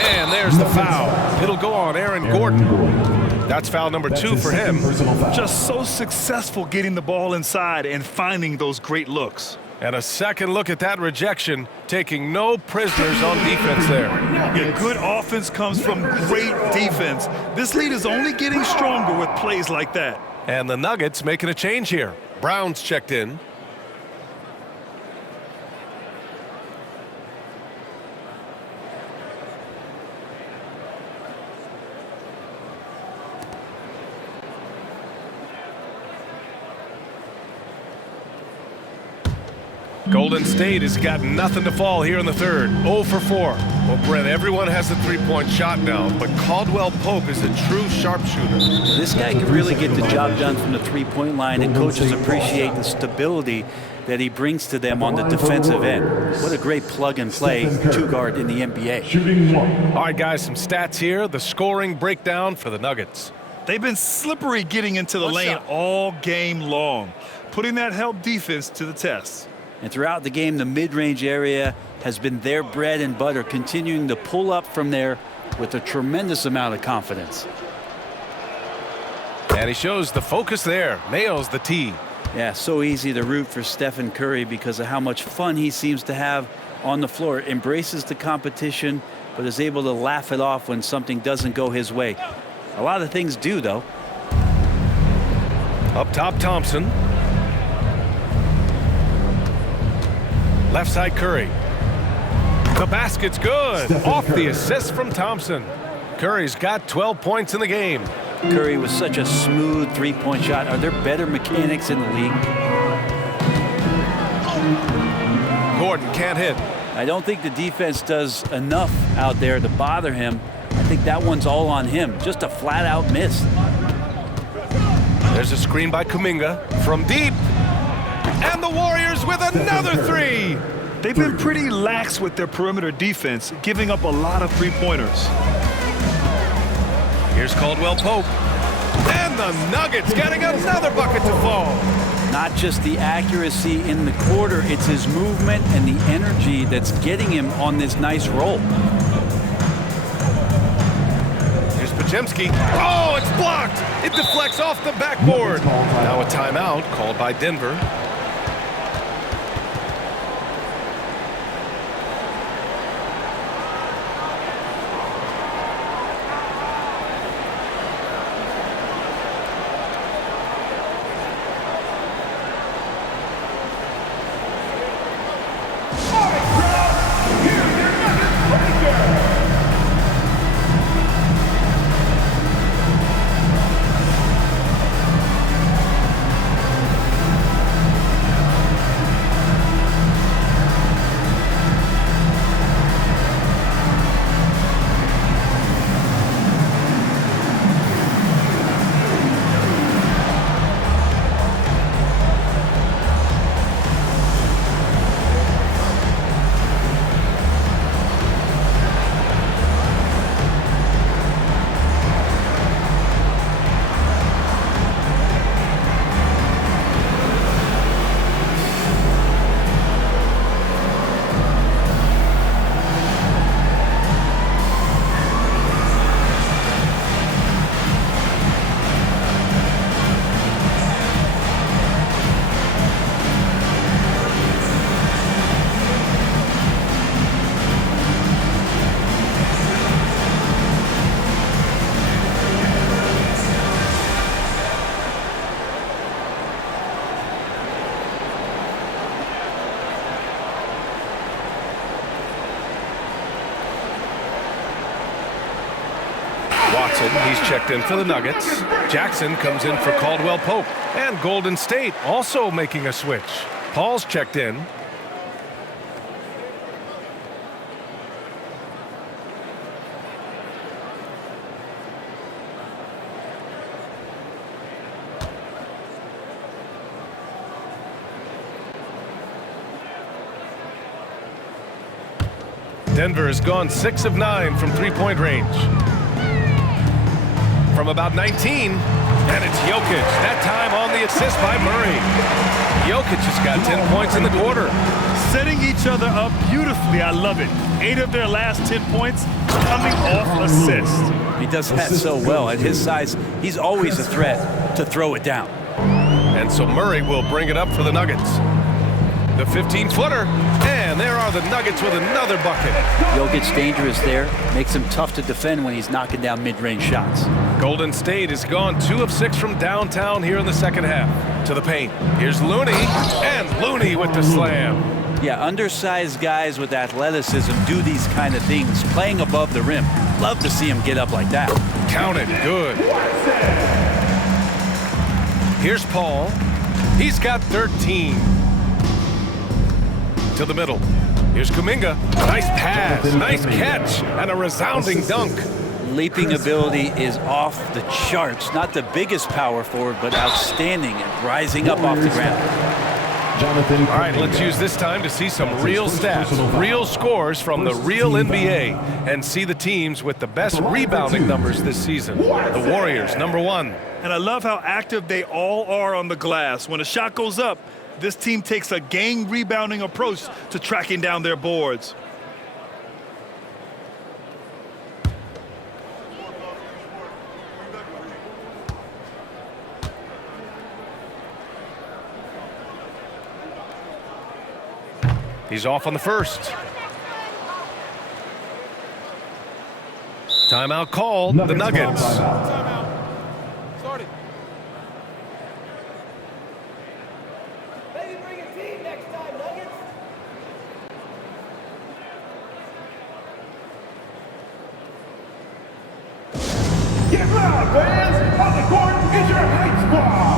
And there's the foul. It'll go on Aaron Gordon. That's foul number 2 for him. Just so successful getting the ball inside and finding those great looks. And a second look at that rejection, taking no prisoners on defense there. Yeah, good offense comes from great defense. This lead is only getting stronger with plays like that. And the Nuggets making a change here. Brown's checked in. Golden State has got nothing to fall here in the third. 0 for 4. Well, Brent, everyone has a three-point shot now, but Caldwell Pope is a true sharpshooter. This guy can really get the job done from the three-point line, and coaches appreciate the stability that he brings to them on the defensive end. What a great plug-and-play two-guard in the NBA. Shooting 1. All right, guys, some stats here. The scoring breakdown for the Nuggets. They've been slippery getting into the lane all game long, putting that help defense to the test. And throughout the game, the mid-range area has been their bread and butter, continuing to pull up from there with a tremendous amount of confidence. And he shows the focus there. Nails the tee. Yeah, so easy to root for Stephen Curry because of how much fun he seems to have on the floor. Embraces the competition, but is able to laugh it off when something doesn't go his way. A lot of things do, though. Up top, Thompson. Left side, Curry. The basket's good. Off the assist from Thompson. Curry's got 12 points in the game. Curry with such a smooth three-point shot. Are there better mechanics in the league? Gordon can't hit. I don't think the defense does enough out there to bother him. I think that one's all on him. Just a flat-out miss. There's a screen by Kuminga from deep. And the Warriors with another three. They've been pretty lax with their perimeter defense, giving up a lot of three-pointers. Here's Caldwell Pope. And the Nuggets getting another bucket to fall. Not just the accuracy in the quarter, it's his movement and the energy that's getting him on this nice roll. Here's Podziemski. Oh, it's blocked. It deflects off the backboard. Now a timeout called by Denver. He's checked in for the Nuggets. Jackson comes in for Caldwell Pope. And Golden State also making a switch. Paul's checked in. Denver has gone 6 of 9 from three-point range. From about 19, and it's Jokic. That time on the assist by Murray. Jokic has got 10 points in the quarter. Setting each other up beautifully. I love it. 8 of their last 10 points coming off assists. He does that so well. At his size, he's always a threat to throw it down. And so Murray will bring it up for the Nuggets. The 15-footer. And there are the Nuggets with another bucket. Jokic's dangerous there. Makes him tough to defend when he's knocking down mid-range shots. Golden State has gone 2 of 6 from downtown here in the second half. To the paint. Here's Looney. And Looney with the slam. Yeah, undersized guys with athleticism do these kind of things, playing above the rim. Love to see him get up like that. Count it. Good. Here's Paul. He's got 13. To the middle. Here's Kuminga. Nice pass, nice catch, and a resounding dunk. Leaping ability is off the charts. Not the biggest power forward, but outstanding and rising up off the ground. All right, let's use this time to see some real stats, real scores from the real NBA, and see the teams with the best rebounding numbers this season. The Warriors, number 1. And I love how active they all are on the glass. When a shot goes up, this team takes a game rebounding approach to tracking down their boards. He's off on the first. Timeout called. The Nuggets. Get loud, fans! On the court is your hype squad!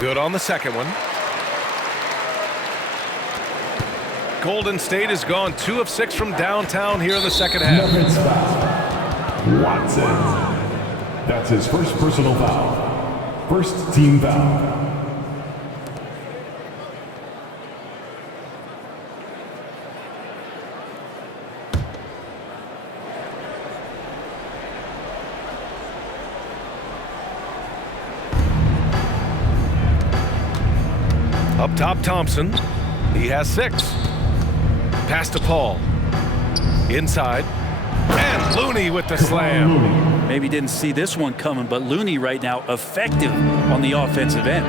Good on the second one. Golden State has gone 2 of 6 from downtown here in the second half. Nuggets foul. Watson. That's his first personal foul. First team foul. Up top, Thompson. He has 6. Pass to Paul. Inside. And Looney with the slam. Maybe didn't see this one coming, but Looney right now effective on the offensive end.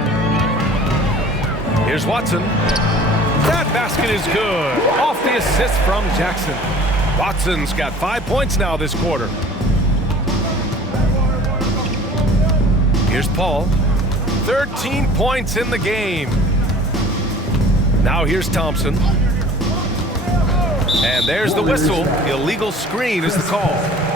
Here's Watson. That basket is good. Off the assist from Jackson. Watson's got 5 points now this quarter. Here's Paul. 13 points in the game. Now here's Thompson. And there's the whistle. Illegal screen is the call.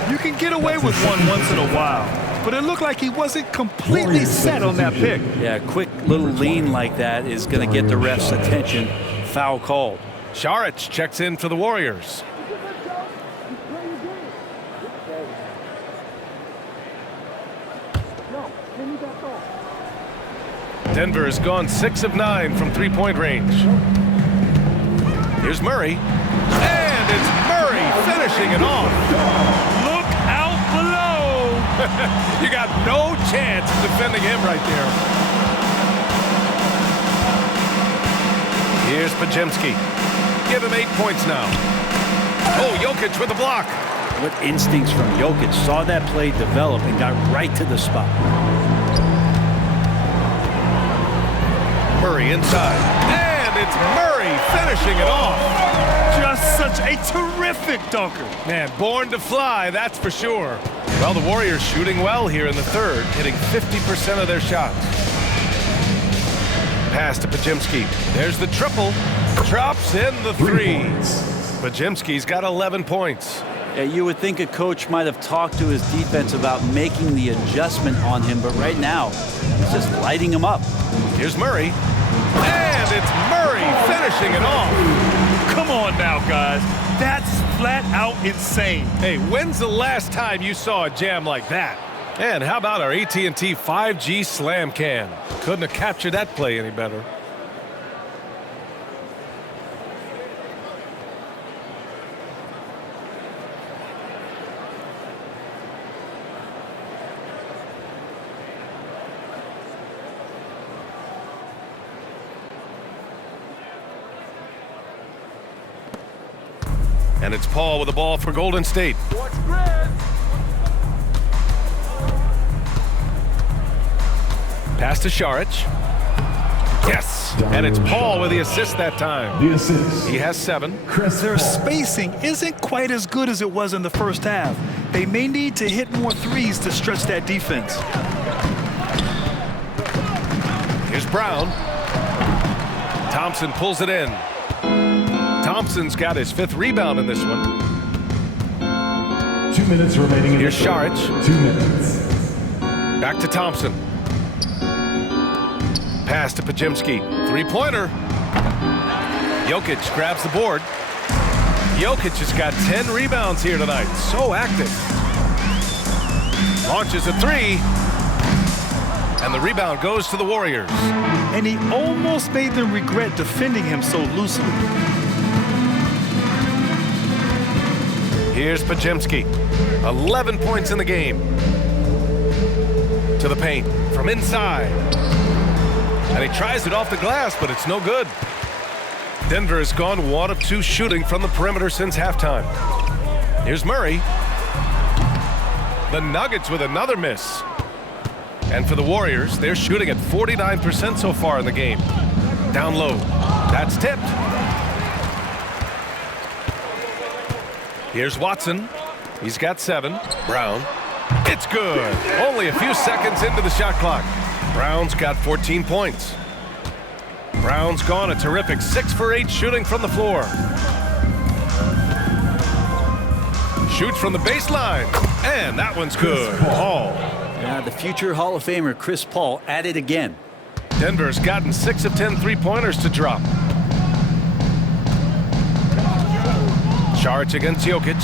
You can get away with one once in a while, but it looked like he wasn't completely set on that pick. Yeah, quick little lean like that is going to get the ref's attention. Foul called. Saric checks in for the Warriors. Denver has gone 6 of 9 from three-point range. Here's Murray. And it's Murray finishing it off. Look out below. You got no chance of defending him right there. Here's Pajemski. Give him 8 points now. Oh, Jokic with a block. What instincts from Jokic. Saw that play develop and got right to the spot. Murray inside. And it's Murray finishing it off. Just such a terrific dunker. Man, born to fly, that's for sure. Well, the Warriors shooting well here in the third, hitting 50% of their shots. Pass to Pajemski. There's the triple. Drops in the three. Pajemski's got 11 points. Yeah, you would think a coach might have talked to his defense about making the adjustment on him, but right now, he's just lighting him up. Here's Murray. And it's Murray finishing it off. Come on now, guys. That's flat out insane. Hey, when's the last time you saw a jam like that? And how about our AT&T 5G Slam Can? Couldn't have captured that play any better. And it's Paul with the ball for Golden State. Pass to Šarić. Yes! And it's Paul with the assist that time. The assist. He has 7. Their spacing isn't quite as good as it was in the first half. They may need to hit more threes to stretch that defense. Here's Brown. Thompson pulls it in. Thompson's got his 5th rebound in this one. 2 minutes remaining in Here's the third. Šarić. 2 minutes. Back to Thompson. Pass to Pajemski. 3-pointer. Jokic grabs the board. Jokic has got 10 rebounds here tonight. So active. Launches a 3. And the rebound goes to the Warriors. And he almost made them regret defending him so loosely. Here's Pajemski. 11 points in the game. To the paint from inside. And he tries it off the glass, but it's no good. Denver has gone 1 of 2 shooting from the perimeter since halftime. Here's Murray. The Nuggets with another miss. And for the Warriors, they're shooting at 49% so far in the game. Down low. That's tipped. Here's Watson. He's got 7. Brown. It's good. Only a few seconds into the shot clock. Brown's got 14 points. Brown's gone a terrific 6 for 8 shooting from the floor. Shoots from the baseline. And that one's good. Paul. Yeah, the future Hall of Famer Chris Paul at it again. Denver's gotten 6 of 10 3-pointers to drop. Šarić against Jokic.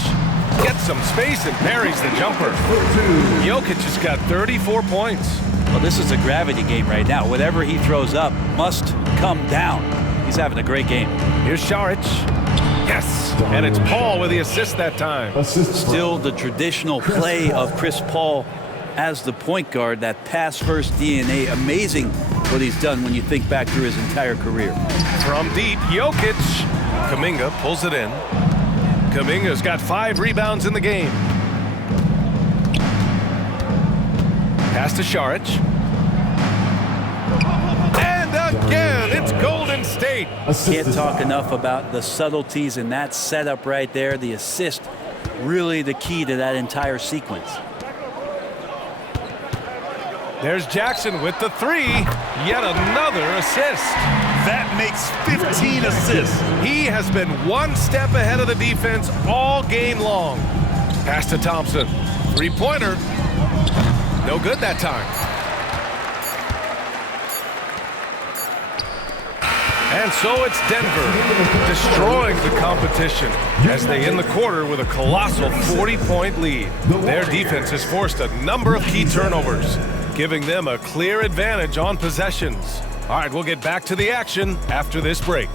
Gets some space and parries the jumper. Jokic has got 34 points. Well, this is a gravity game right now. Whatever he throws up must come down. He's having a great game. Here's Šarić. Yes! And it's Paul with the assist that time. Still the traditional play of Chris Paul as the point guard, that pass-first DNA. Amazing what he's done when you think back through his entire career. From deep, Jokic. Kuminga pulls it in. Kuminga's got 5 rebounds in the game. Pass to Šarić. And again, it's Golden State. Can't talk enough about the subtleties in that setup right there. The assist, really the key to that entire sequence. There's Jackson with the 3. Yet another assist. That makes 15 assists. He has been 1 step ahead of the defense all game long. Pass to Thompson. 3-pointer. No good that time. And so it's Denver destroying the competition as they end the quarter with a colossal 40-point lead. Their defense has forced a number of key turnovers, giving them a clear advantage on possessions. All right, we'll get back to the action after this break.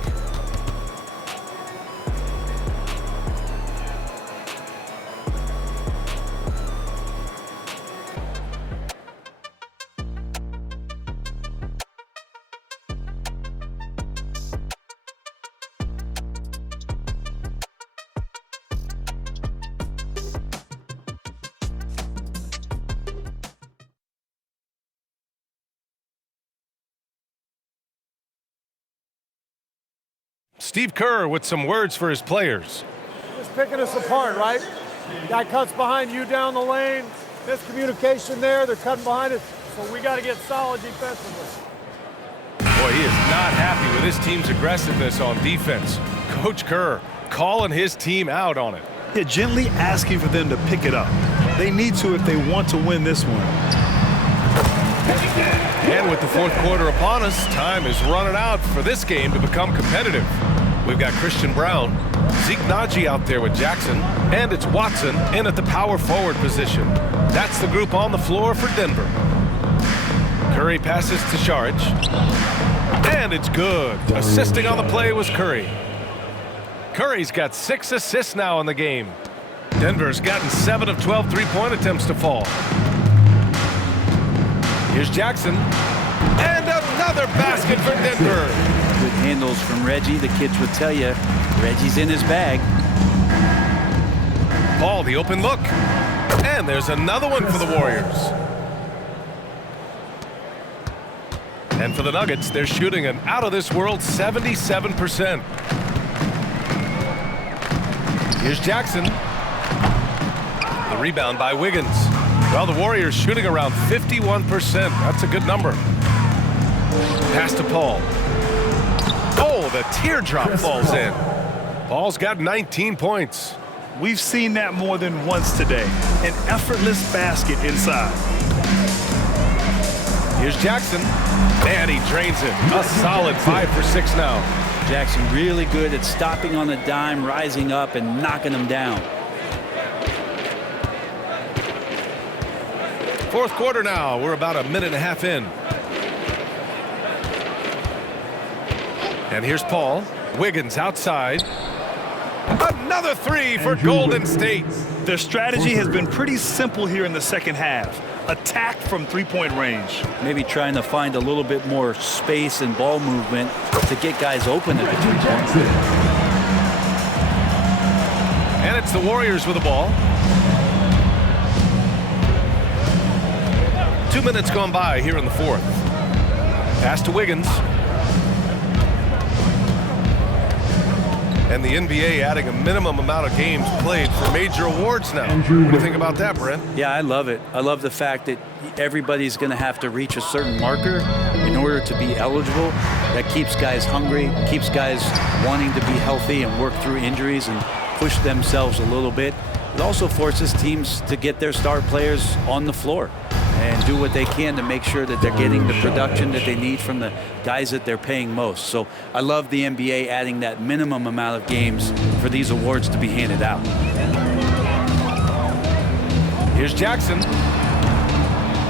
Steve Kerr with some words for his players. Just picking us apart, right? Guy cuts behind you down the lane. Miscommunication there. They're cutting behind us. So we got to get solid defensively. Boy, he is not happy with his team's aggressiveness on defense. Coach Kerr calling his team out on it. They're gently asking for them to pick it up. They need to if they want to win this one. And with the fourth quarter upon us, time is running out for this game to become competitive. We've got Christian Brown, Zeke Naji out there with Jackson, and it's Watson in at the power forward position. That's the group on the floor for Denver. Curry passes to Saric, and it's good. Assisting on the play was Curry. Curry's got 6 assists now in the game. Denver's gotten 7 of 12 three-point attempts to fall. Here's Jackson, and another basket for Denver. Good handles from Reggie. The kids would tell you, Reggie's in his bag. Paul, the open look, and there's another one for the Warriors. And for the Nuggets, they're shooting an out-of-this-world 77%. Here's Jackson. The rebound by Wiggins. Well, the Warriors shooting around 51%. That's a good number. Pass to Paul. Oh, the teardrop falls in. Paul's got 19 points. We've seen that more than once today. An effortless basket inside. Here's Jackson. And he drains it. A solid 5 for 6 now. Jackson really good at stopping on the dime, rising up, and knocking them down. Fourth quarter now. We're about a minute and a half in. And here's Paul. Wiggins outside. Another three for Golden State. Their strategy has been pretty simple here in the second half. Attack from three-point range. Maybe trying to find a little bit more space and ball movement to get guys open at the three-point. And it's the Warriors with the ball. 2 minutes gone by here in the fourth. Pass to Wiggins. And the NBA adding a minimum amount of games played for major awards now. What do you think about that, Brent? Yeah, I love it. I love the fact that everybody's going to have to reach a certain marker in order to be eligible. That keeps guys hungry, keeps guys wanting to be healthy and work through injuries and push themselves a little bit. It also forces teams to get their star players on the floor and do what they can to make sure that they're getting the production that they need from the guys that they're paying most. So I love the NBA adding that minimum amount of games for these awards to be handed out. Here's Jackson.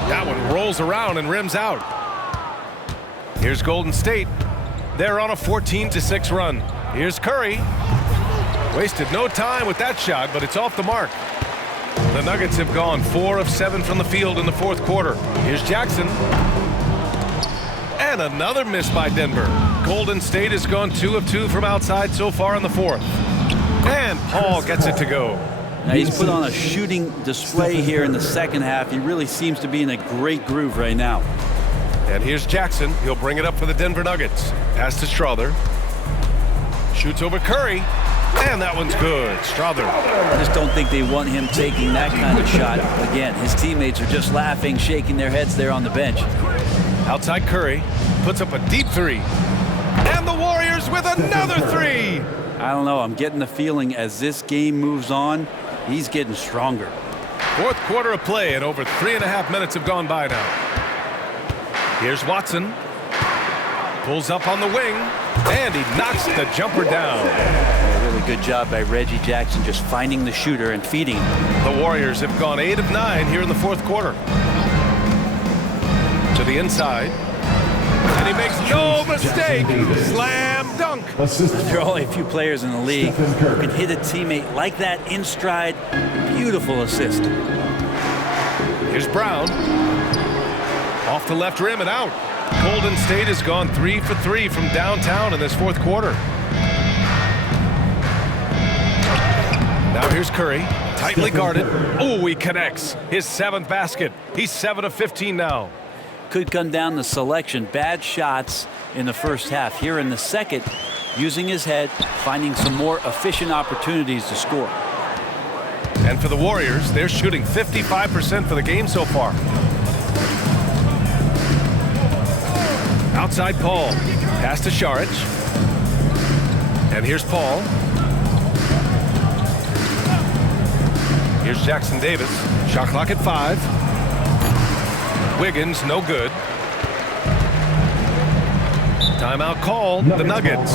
That one rolls around and rims out. Here's Golden State. They're on a 14-6 run. Here's Curry. Wasted no time with that shot, but it's off the mark. The Nuggets have gone 4 of 7 from the field in the fourth quarter. Here's Jackson. And another miss by Denver. Golden State has gone 2 of 2 from outside so far in the fourth. And Paul gets it to go. Now he's put on a shooting display here in the second half. He really seems to be in a great groove right now. And here's Jackson. He'll bring it up for the Denver Nuggets. Pass to Strother. Shoots over Curry. And that one's good. Strother. I just don't think they want him taking that kind of shot. Again, his teammates are just laughing, shaking their heads there on the bench. Outside Curry. Puts up a deep three. And the Warriors with another three. I don't know. I'm getting the feeling as this game moves on, he's getting stronger. Fourth quarter of play and over 3.5 minutes have gone by now. Here's Watson. Pulls up on the wing. And he knocks the jumper down. A really good job by Reggie Jackson just finding the shooter and feeding him. The Warriors have gone 8 of 9 here in the fourth quarter. To the inside. And he makes no mistake. Slam dunk. There are only a few players in the league who can hit a teammate like that in stride. Beautiful assist. Here's Brown. Off the left rim and out. Golden State has gone 3 for 3 from downtown in this fourth quarter. Now here's Curry. Tightly guarded. Oh, he connects. His 7th basket. He's 7 of 15 now. Could come down to selection. Bad shots in the first half. Here in the second, using his head, finding some more efficient opportunities to score. And for the Warriors, they're shooting 55% for the game so far. Outside Paul. Pass to Šarić. And here's Paul. Here's Jackson Davis. Shot clock at 5. Wiggins, no good. Timeout called. The Nuggets.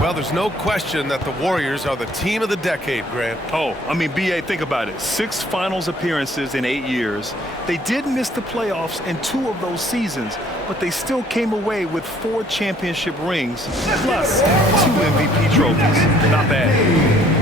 Well, there's no question that the Warriors are the team of the decade, Grant. Oh, I mean, B.A., think about it. 6 finals appearances in 8 years. They did miss the playoffs in 2 of those seasons, but they still came away with 4 championship rings, plus 2 MVP trophies. Not bad.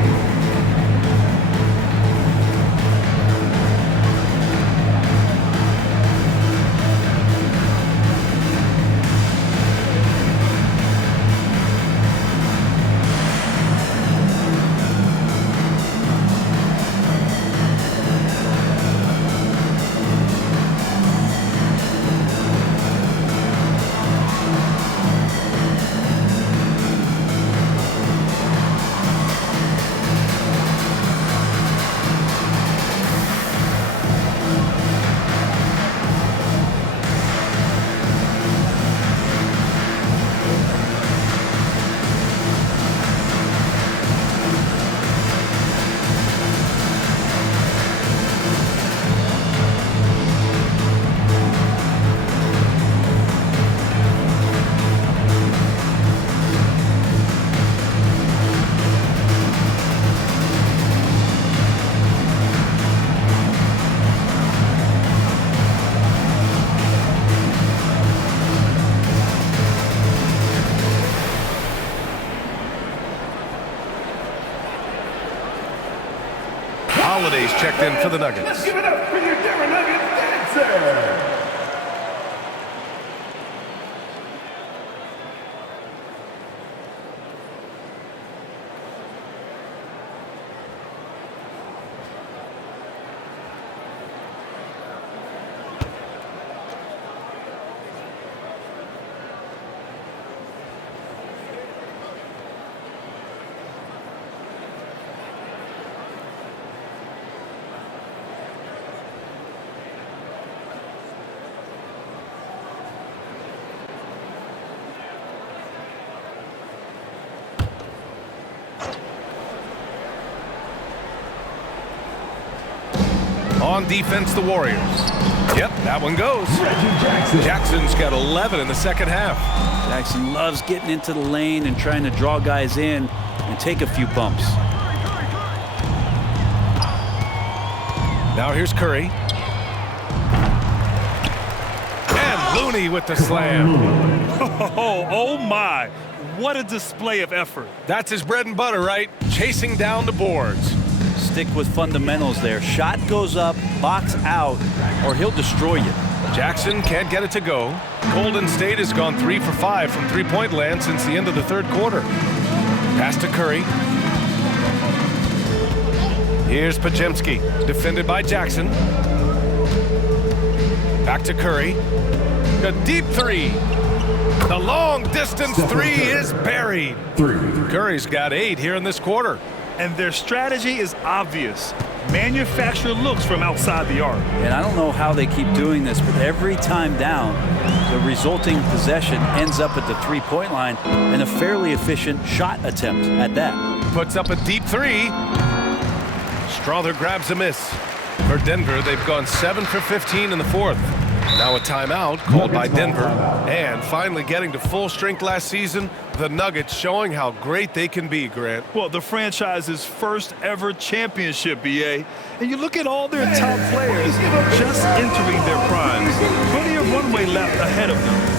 Holiday's checked in for the Nuggets. Let's give it up for your Denver Nuggets dancer. On defense, the Warriors. Yep, that one goes. Jackson's got 11 in the second half. Jackson loves getting into the lane and trying to draw guys in and take a few bumps. Now here's Curry. And Looney with the slam. Oh my. What a display of effort. That's his bread and butter, right? Chasing down the boards. Stick with fundamentals there. Shot goes up, box out, or he'll destroy you. Jackson can't get it to go. Golden State has gone 3 for 5 from three-point land since the end of the third quarter. Pass to Curry. Here's Podziemski, defended by Jackson. Back to Curry. A deep 3. The long-distance 3 is buried. Curry's got 8 here in this quarter. And their strategy is obvious. Manufacture looks from outside the arc. And I don't know how they keep doing this, but every time down, the resulting possession ends up at the three-point line and a fairly efficient shot attempt at that. Puts up a deep 3. Strother grabs a miss. For Denver, they've gone 7 for 15 in the fourth. Now a timeout called by Denver. And finally getting to full strength last season, the Nuggets showing how great they can be, Grant. Well, the franchise's first ever championship, BA. And you look at all their top players just entering their primes. Plenty of runway left ahead of them.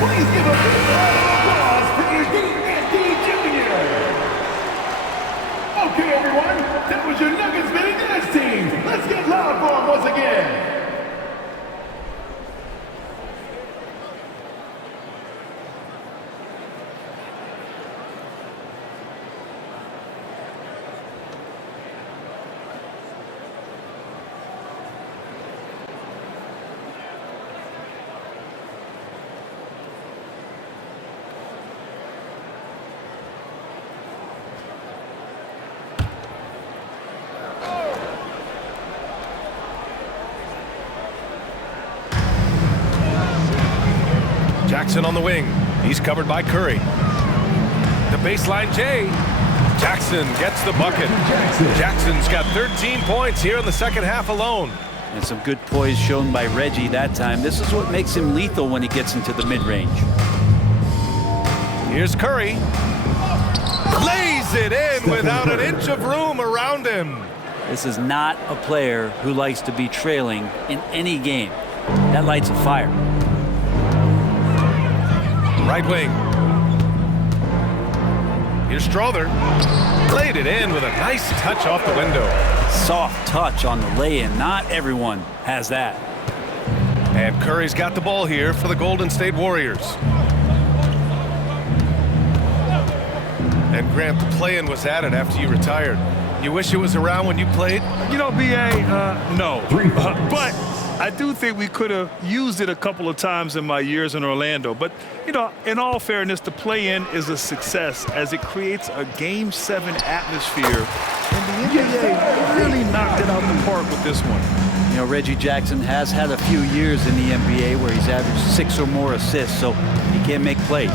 Please give a big round of applause for Eugene Jr. Okay, everyone, that was your Nuggets Mini Dance team. Let's get loud for them once again. Jackson on the wing. He's covered by Curry. The baseline J. Jackson gets the bucket. Jackson's got 13 points here in the second half alone. And some good poise shown by Reggie that time. This is what makes him lethal when he gets into the mid-range. Here's Curry. Lays it in without an inch of room around him. This is not a player who likes to be trailing in any game. That lights a fire. Right wing. Here's Strother. Laid it in with a nice touch off the window. Soft touch on the lay-in. Not everyone has that. And Curry's got the ball here for the Golden State Warriors. And Grant, the play-in was added after you retired. You wish it was around when you played? You know, BA, no. But I do think we could have used it a couple of times in my years in Orlando. But, you know, in all fairness, the play-in is a success as it creates a Game 7 atmosphere. And the NBA really knocked it out the park with this one. You know, Reggie Jackson has had a few years in the NBA where he's averaged 6 or more assists, so he can't make plays.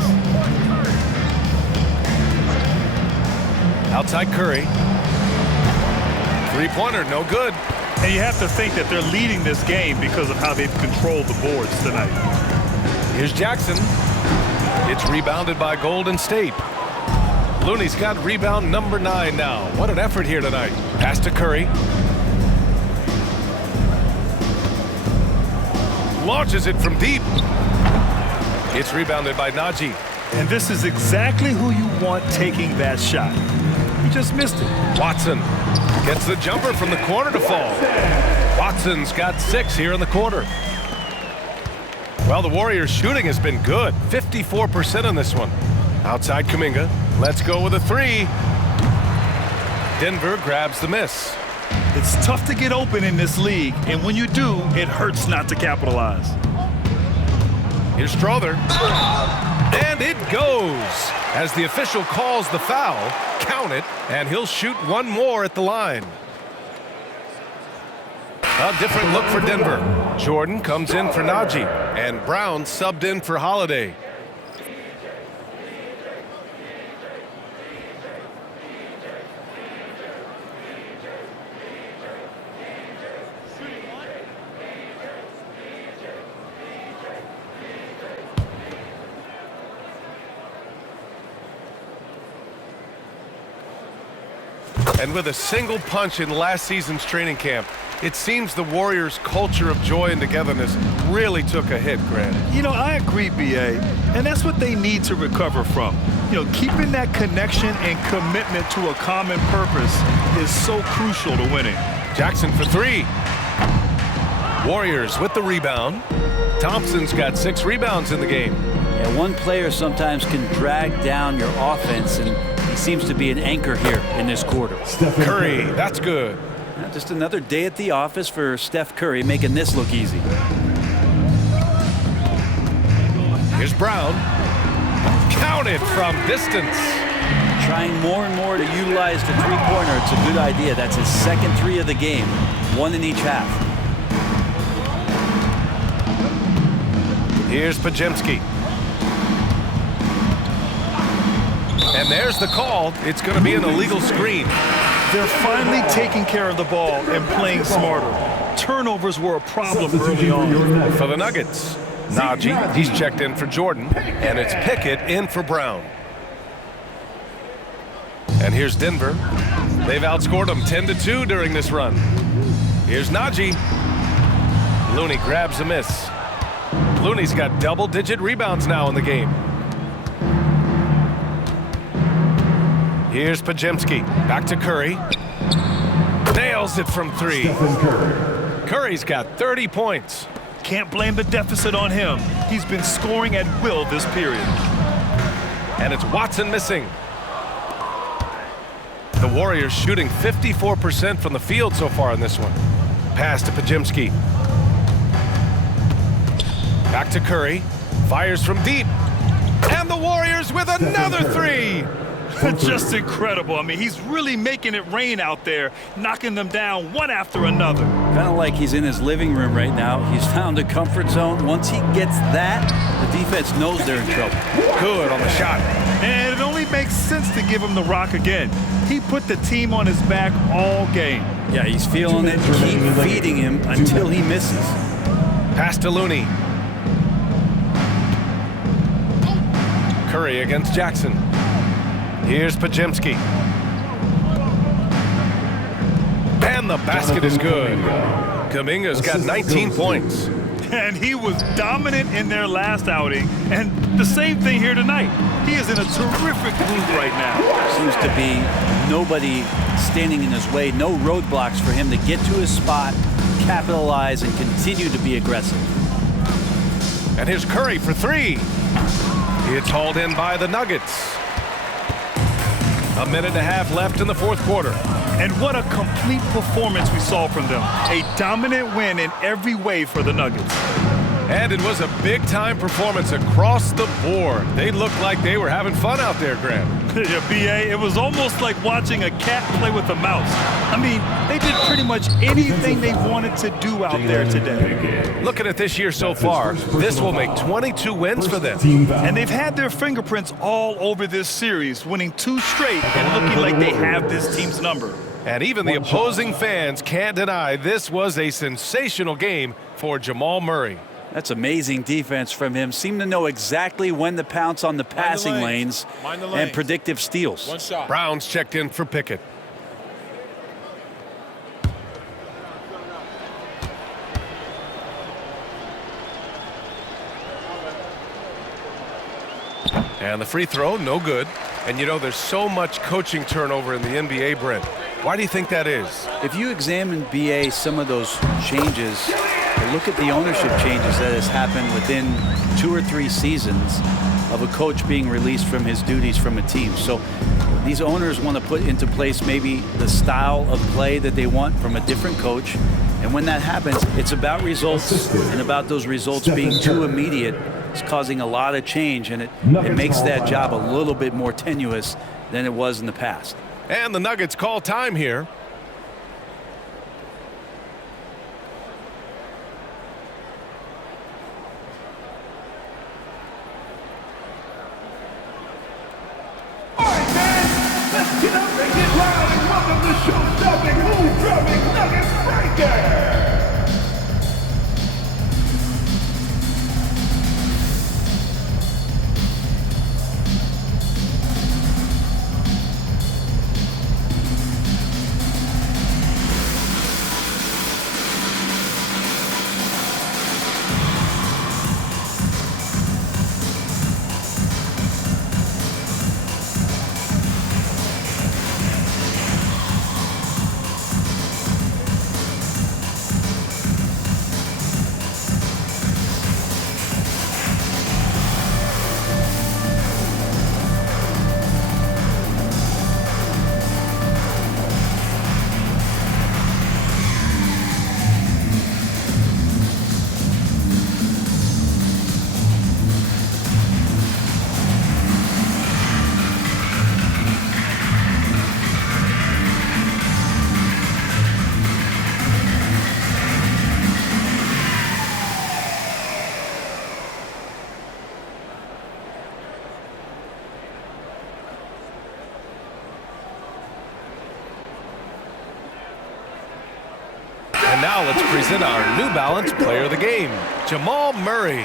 Outside Curry. Three-pointer, no good. And you have to think that they're leading this game because of how they've controlled the boards tonight. Here's Jackson. It's rebounded by Golden State. Looney's got rebound number 9 now. What an effort here tonight. Pass to Curry. Launches it from deep. It's rebounded by Najee. And this is exactly who you want taking that shot. He just missed it. Watson gets the jumper from the corner to fall. Watson's got 6 here in the quarter. Well, the Warriors' shooting has been good. 54% on this one. Outside Kuminga. Let's go with a 3. Denver grabs the miss. It's tough to get open in this league, and when you do, it hurts not to capitalize. Here's Strother. And it goes. As the official calls the foul, count it, and he'll shoot one more at the line. A different look for Denver. Jordan comes in for Najee, and Brown subbed in for Holiday. And with a single punch in last season's training camp, it seems the Warriors' culture of joy and togetherness really took a hit, Grant. You know, I agree, B.A., and that's what they need to recover from. You know, keeping that connection and commitment to a common purpose is so crucial to winning. Jackson for three. Warriors with the rebound. Thompson's got 6 rebounds in the game. Yeah, one player sometimes can drag down your offense, and he seems to be an anchor here in this quarter. Curry, that's good. Just another day at the office for Steph Curry, making this look easy. Here's Brown. Counted from distance. Trying more and more to utilize the three-pointer. It's a good idea. That's his second 3 of the game, 1 in each half. Here's Pajemski. And there's the call. It's going to be an illegal screen. They're finally taking care of the ball and playing smarter. Turnovers were a problem early on. For the Nuggets, Najee, he's checked in for Jordan, and it's Pickett in for Brown. And here's Denver. They've outscored them 10-2 during this run. Here's Najee. Looney grabs a miss. Looney's got double-digit rebounds now in the game. Here's Pajemski. Back to Curry. Nails it from 3. Curry's got 30 points. Can't blame the deficit on him. He's been scoring at will this period. And it's Watson missing. The Warriors shooting 54% from the field so far in this one. Pass to Pajemski. Back to Curry. Fires from deep. And the Warriors with another 3. Just incredible. I mean, he's really making it rain out there, knocking them down one after another. Kind of like he's in his living room right now. He's found a comfort zone. Once he gets that, the defense knows they're in trouble. Good on the shot. And it only makes sense to give him the rock again. He put the team on his back all game. Yeah, he's feeling it. Keep feeding him until he misses. Pass to Looney. Curry against Jackson. Here's Pajemski. And the basket is good. Kuminga's got 19 points. And he was dominant in their last outing. And the same thing here tonight. He is in a terrific mood right now. Seems to be nobody standing in his way. No roadblocks for him to get to his spot, capitalize, and continue to be aggressive. And here's Curry for 3. It's hauled in by the Nuggets. A minute and a half left in the fourth quarter. And what a complete performance we saw from them. A dominant win in every way for the Nuggets. And it was a big-time performance across the board. They looked like they were having fun out there, Grant. Yeah, B.A., it was almost like watching a cat play with a mouse. I mean, they did pretty much anything they wanted to do out there today. Looking at this year so far, this will make 22 wins for them. And they've had their fingerprints all over this series, winning 2 straight and looking like they have this team's number. And even the opposing fans can't deny this was a sensational game for Jamal Murray. That's amazing defense from him. Seemed to know exactly when to pounce on the passing lanes and predictive steals. One shot. Brown's checked in for Pickett. And the free throw, no good. And you know, there's so much coaching turnover in the NBA, Brent. Why do you think that is? If you examine, B.A., some of those changes, look at the ownership changes that has happened within 2 or 3 seasons of a coach being released from his duties from a team. So these owners want to put into place maybe the style of play that they want from a different coach. And when that happens, it's about results and about those results being too immediate. It's causing a lot of change, and it makes that job a little bit more tenuous than it was in the past. And the Nuggets call time here. All right, man, let's get up and get loud and welcome the show-stopping, move-drumming Nuggets breaker. And now let's present our New Balance Player of the Game, Jamal Murray.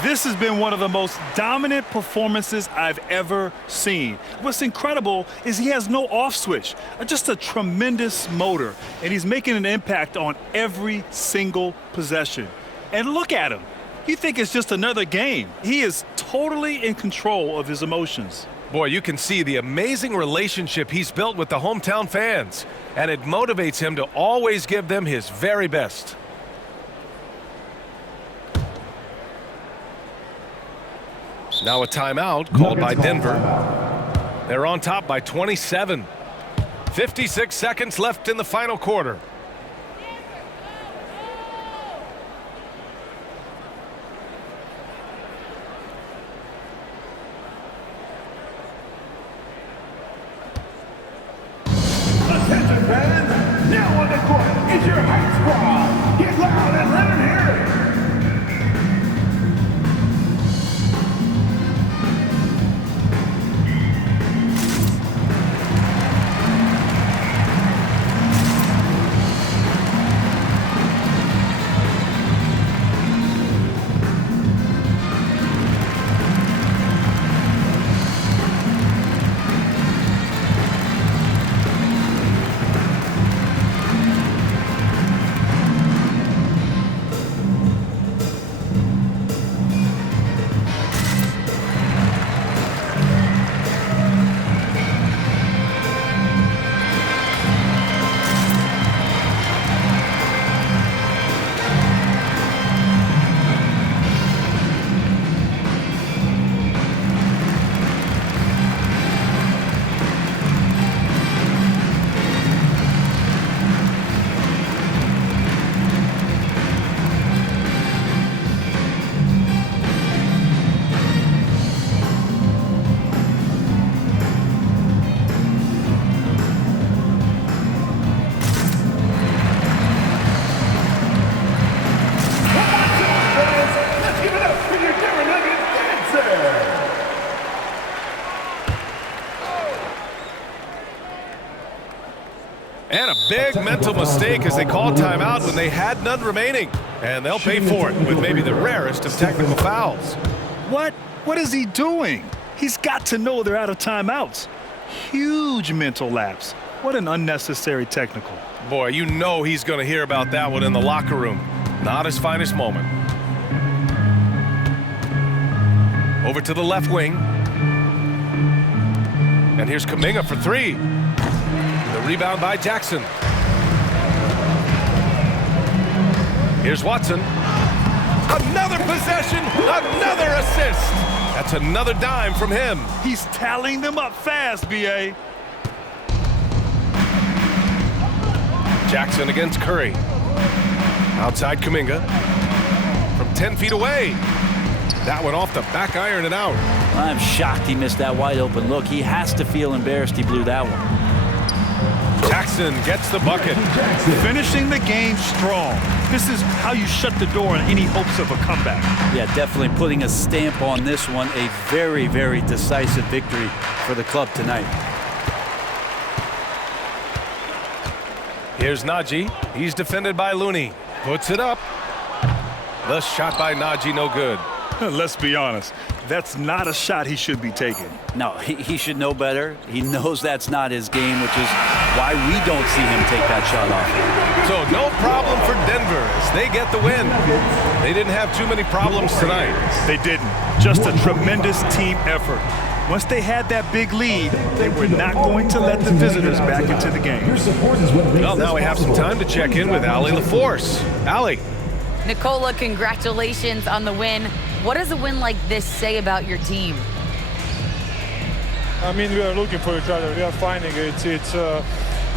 This has been one of the most dominant performances I've ever seen. What's incredible is he has no off switch, just a tremendous motor, and he's making an impact on every single possession. And look at him. You think it's just another game. He is totally in control of his emotions. Boy, you can see the amazing relationship he's built with the hometown fans, and it motivates him to always give them his very best. Now a timeout called by Denver. They're on top by 27. 56 seconds left in the final quarter. Attention fans, now on the court is your hype squad. Get loud and let them hear it. And a big mental mistake as they called timeout when they had none remaining. And they'll pay for it with maybe the rarest of technical fouls. What? What is he doing? He's got to know they're out of timeouts. Huge mental lapse. What an unnecessary technical. Boy, you know he's going to hear about that one in the locker room. Not his finest moment. Over to the left wing. And here's Kuminga for three. The rebound by Jackson. Here's Watson. Another possession, another assist. That's another dime from him. He's tallying them up fast, B.A. Jackson against Curry. Outside Kuminga. From 10 feet away. That one off the back iron and out. I'm shocked he missed that wide open look. He has to feel embarrassed he blew that one. Jackson gets the bucket. Finishing the game strong. This is how you shut the door on any hopes of a comeback. Yeah, definitely putting a stamp on this one. A very, very decisive victory for the club tonight. Here's Najee. He's defended by Looney. Puts it up. The shot by Najee, no good. Let's be honest. That's not a shot he should be taking. No, he should know better. He knows that's not his game, which is why we don't see him take that shot off. So no problem for Denver as they get the win. They didn't have too many problems tonight. They didn't. Just a tremendous team effort. Once they had that big lead, they were not going to let the visitors back into the game. Well, now we have some time to check in with Allie LaForce. Allie. Nicola, congratulations on the win. What does a win like this say about your team? I mean, we are looking for each other. We are finding it. It's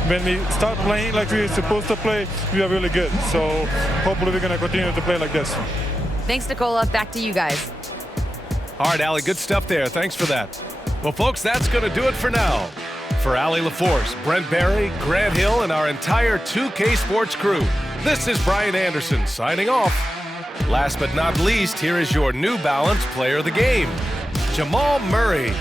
when we start playing like we're supposed to play, we are really good. So hopefully we're going to continue to play like this. Thanks, Nicola. Back to you guys. All right, Allie, good stuff there. Thanks for that. Well, folks, that's going to do it for now. For Allie LaForce, Brent Barry, Grant Hill, and our entire 2K Sports crew, this is Brian Anderson signing off. Last but not least, here is your New Balance Player of the Game, Jamal Murray.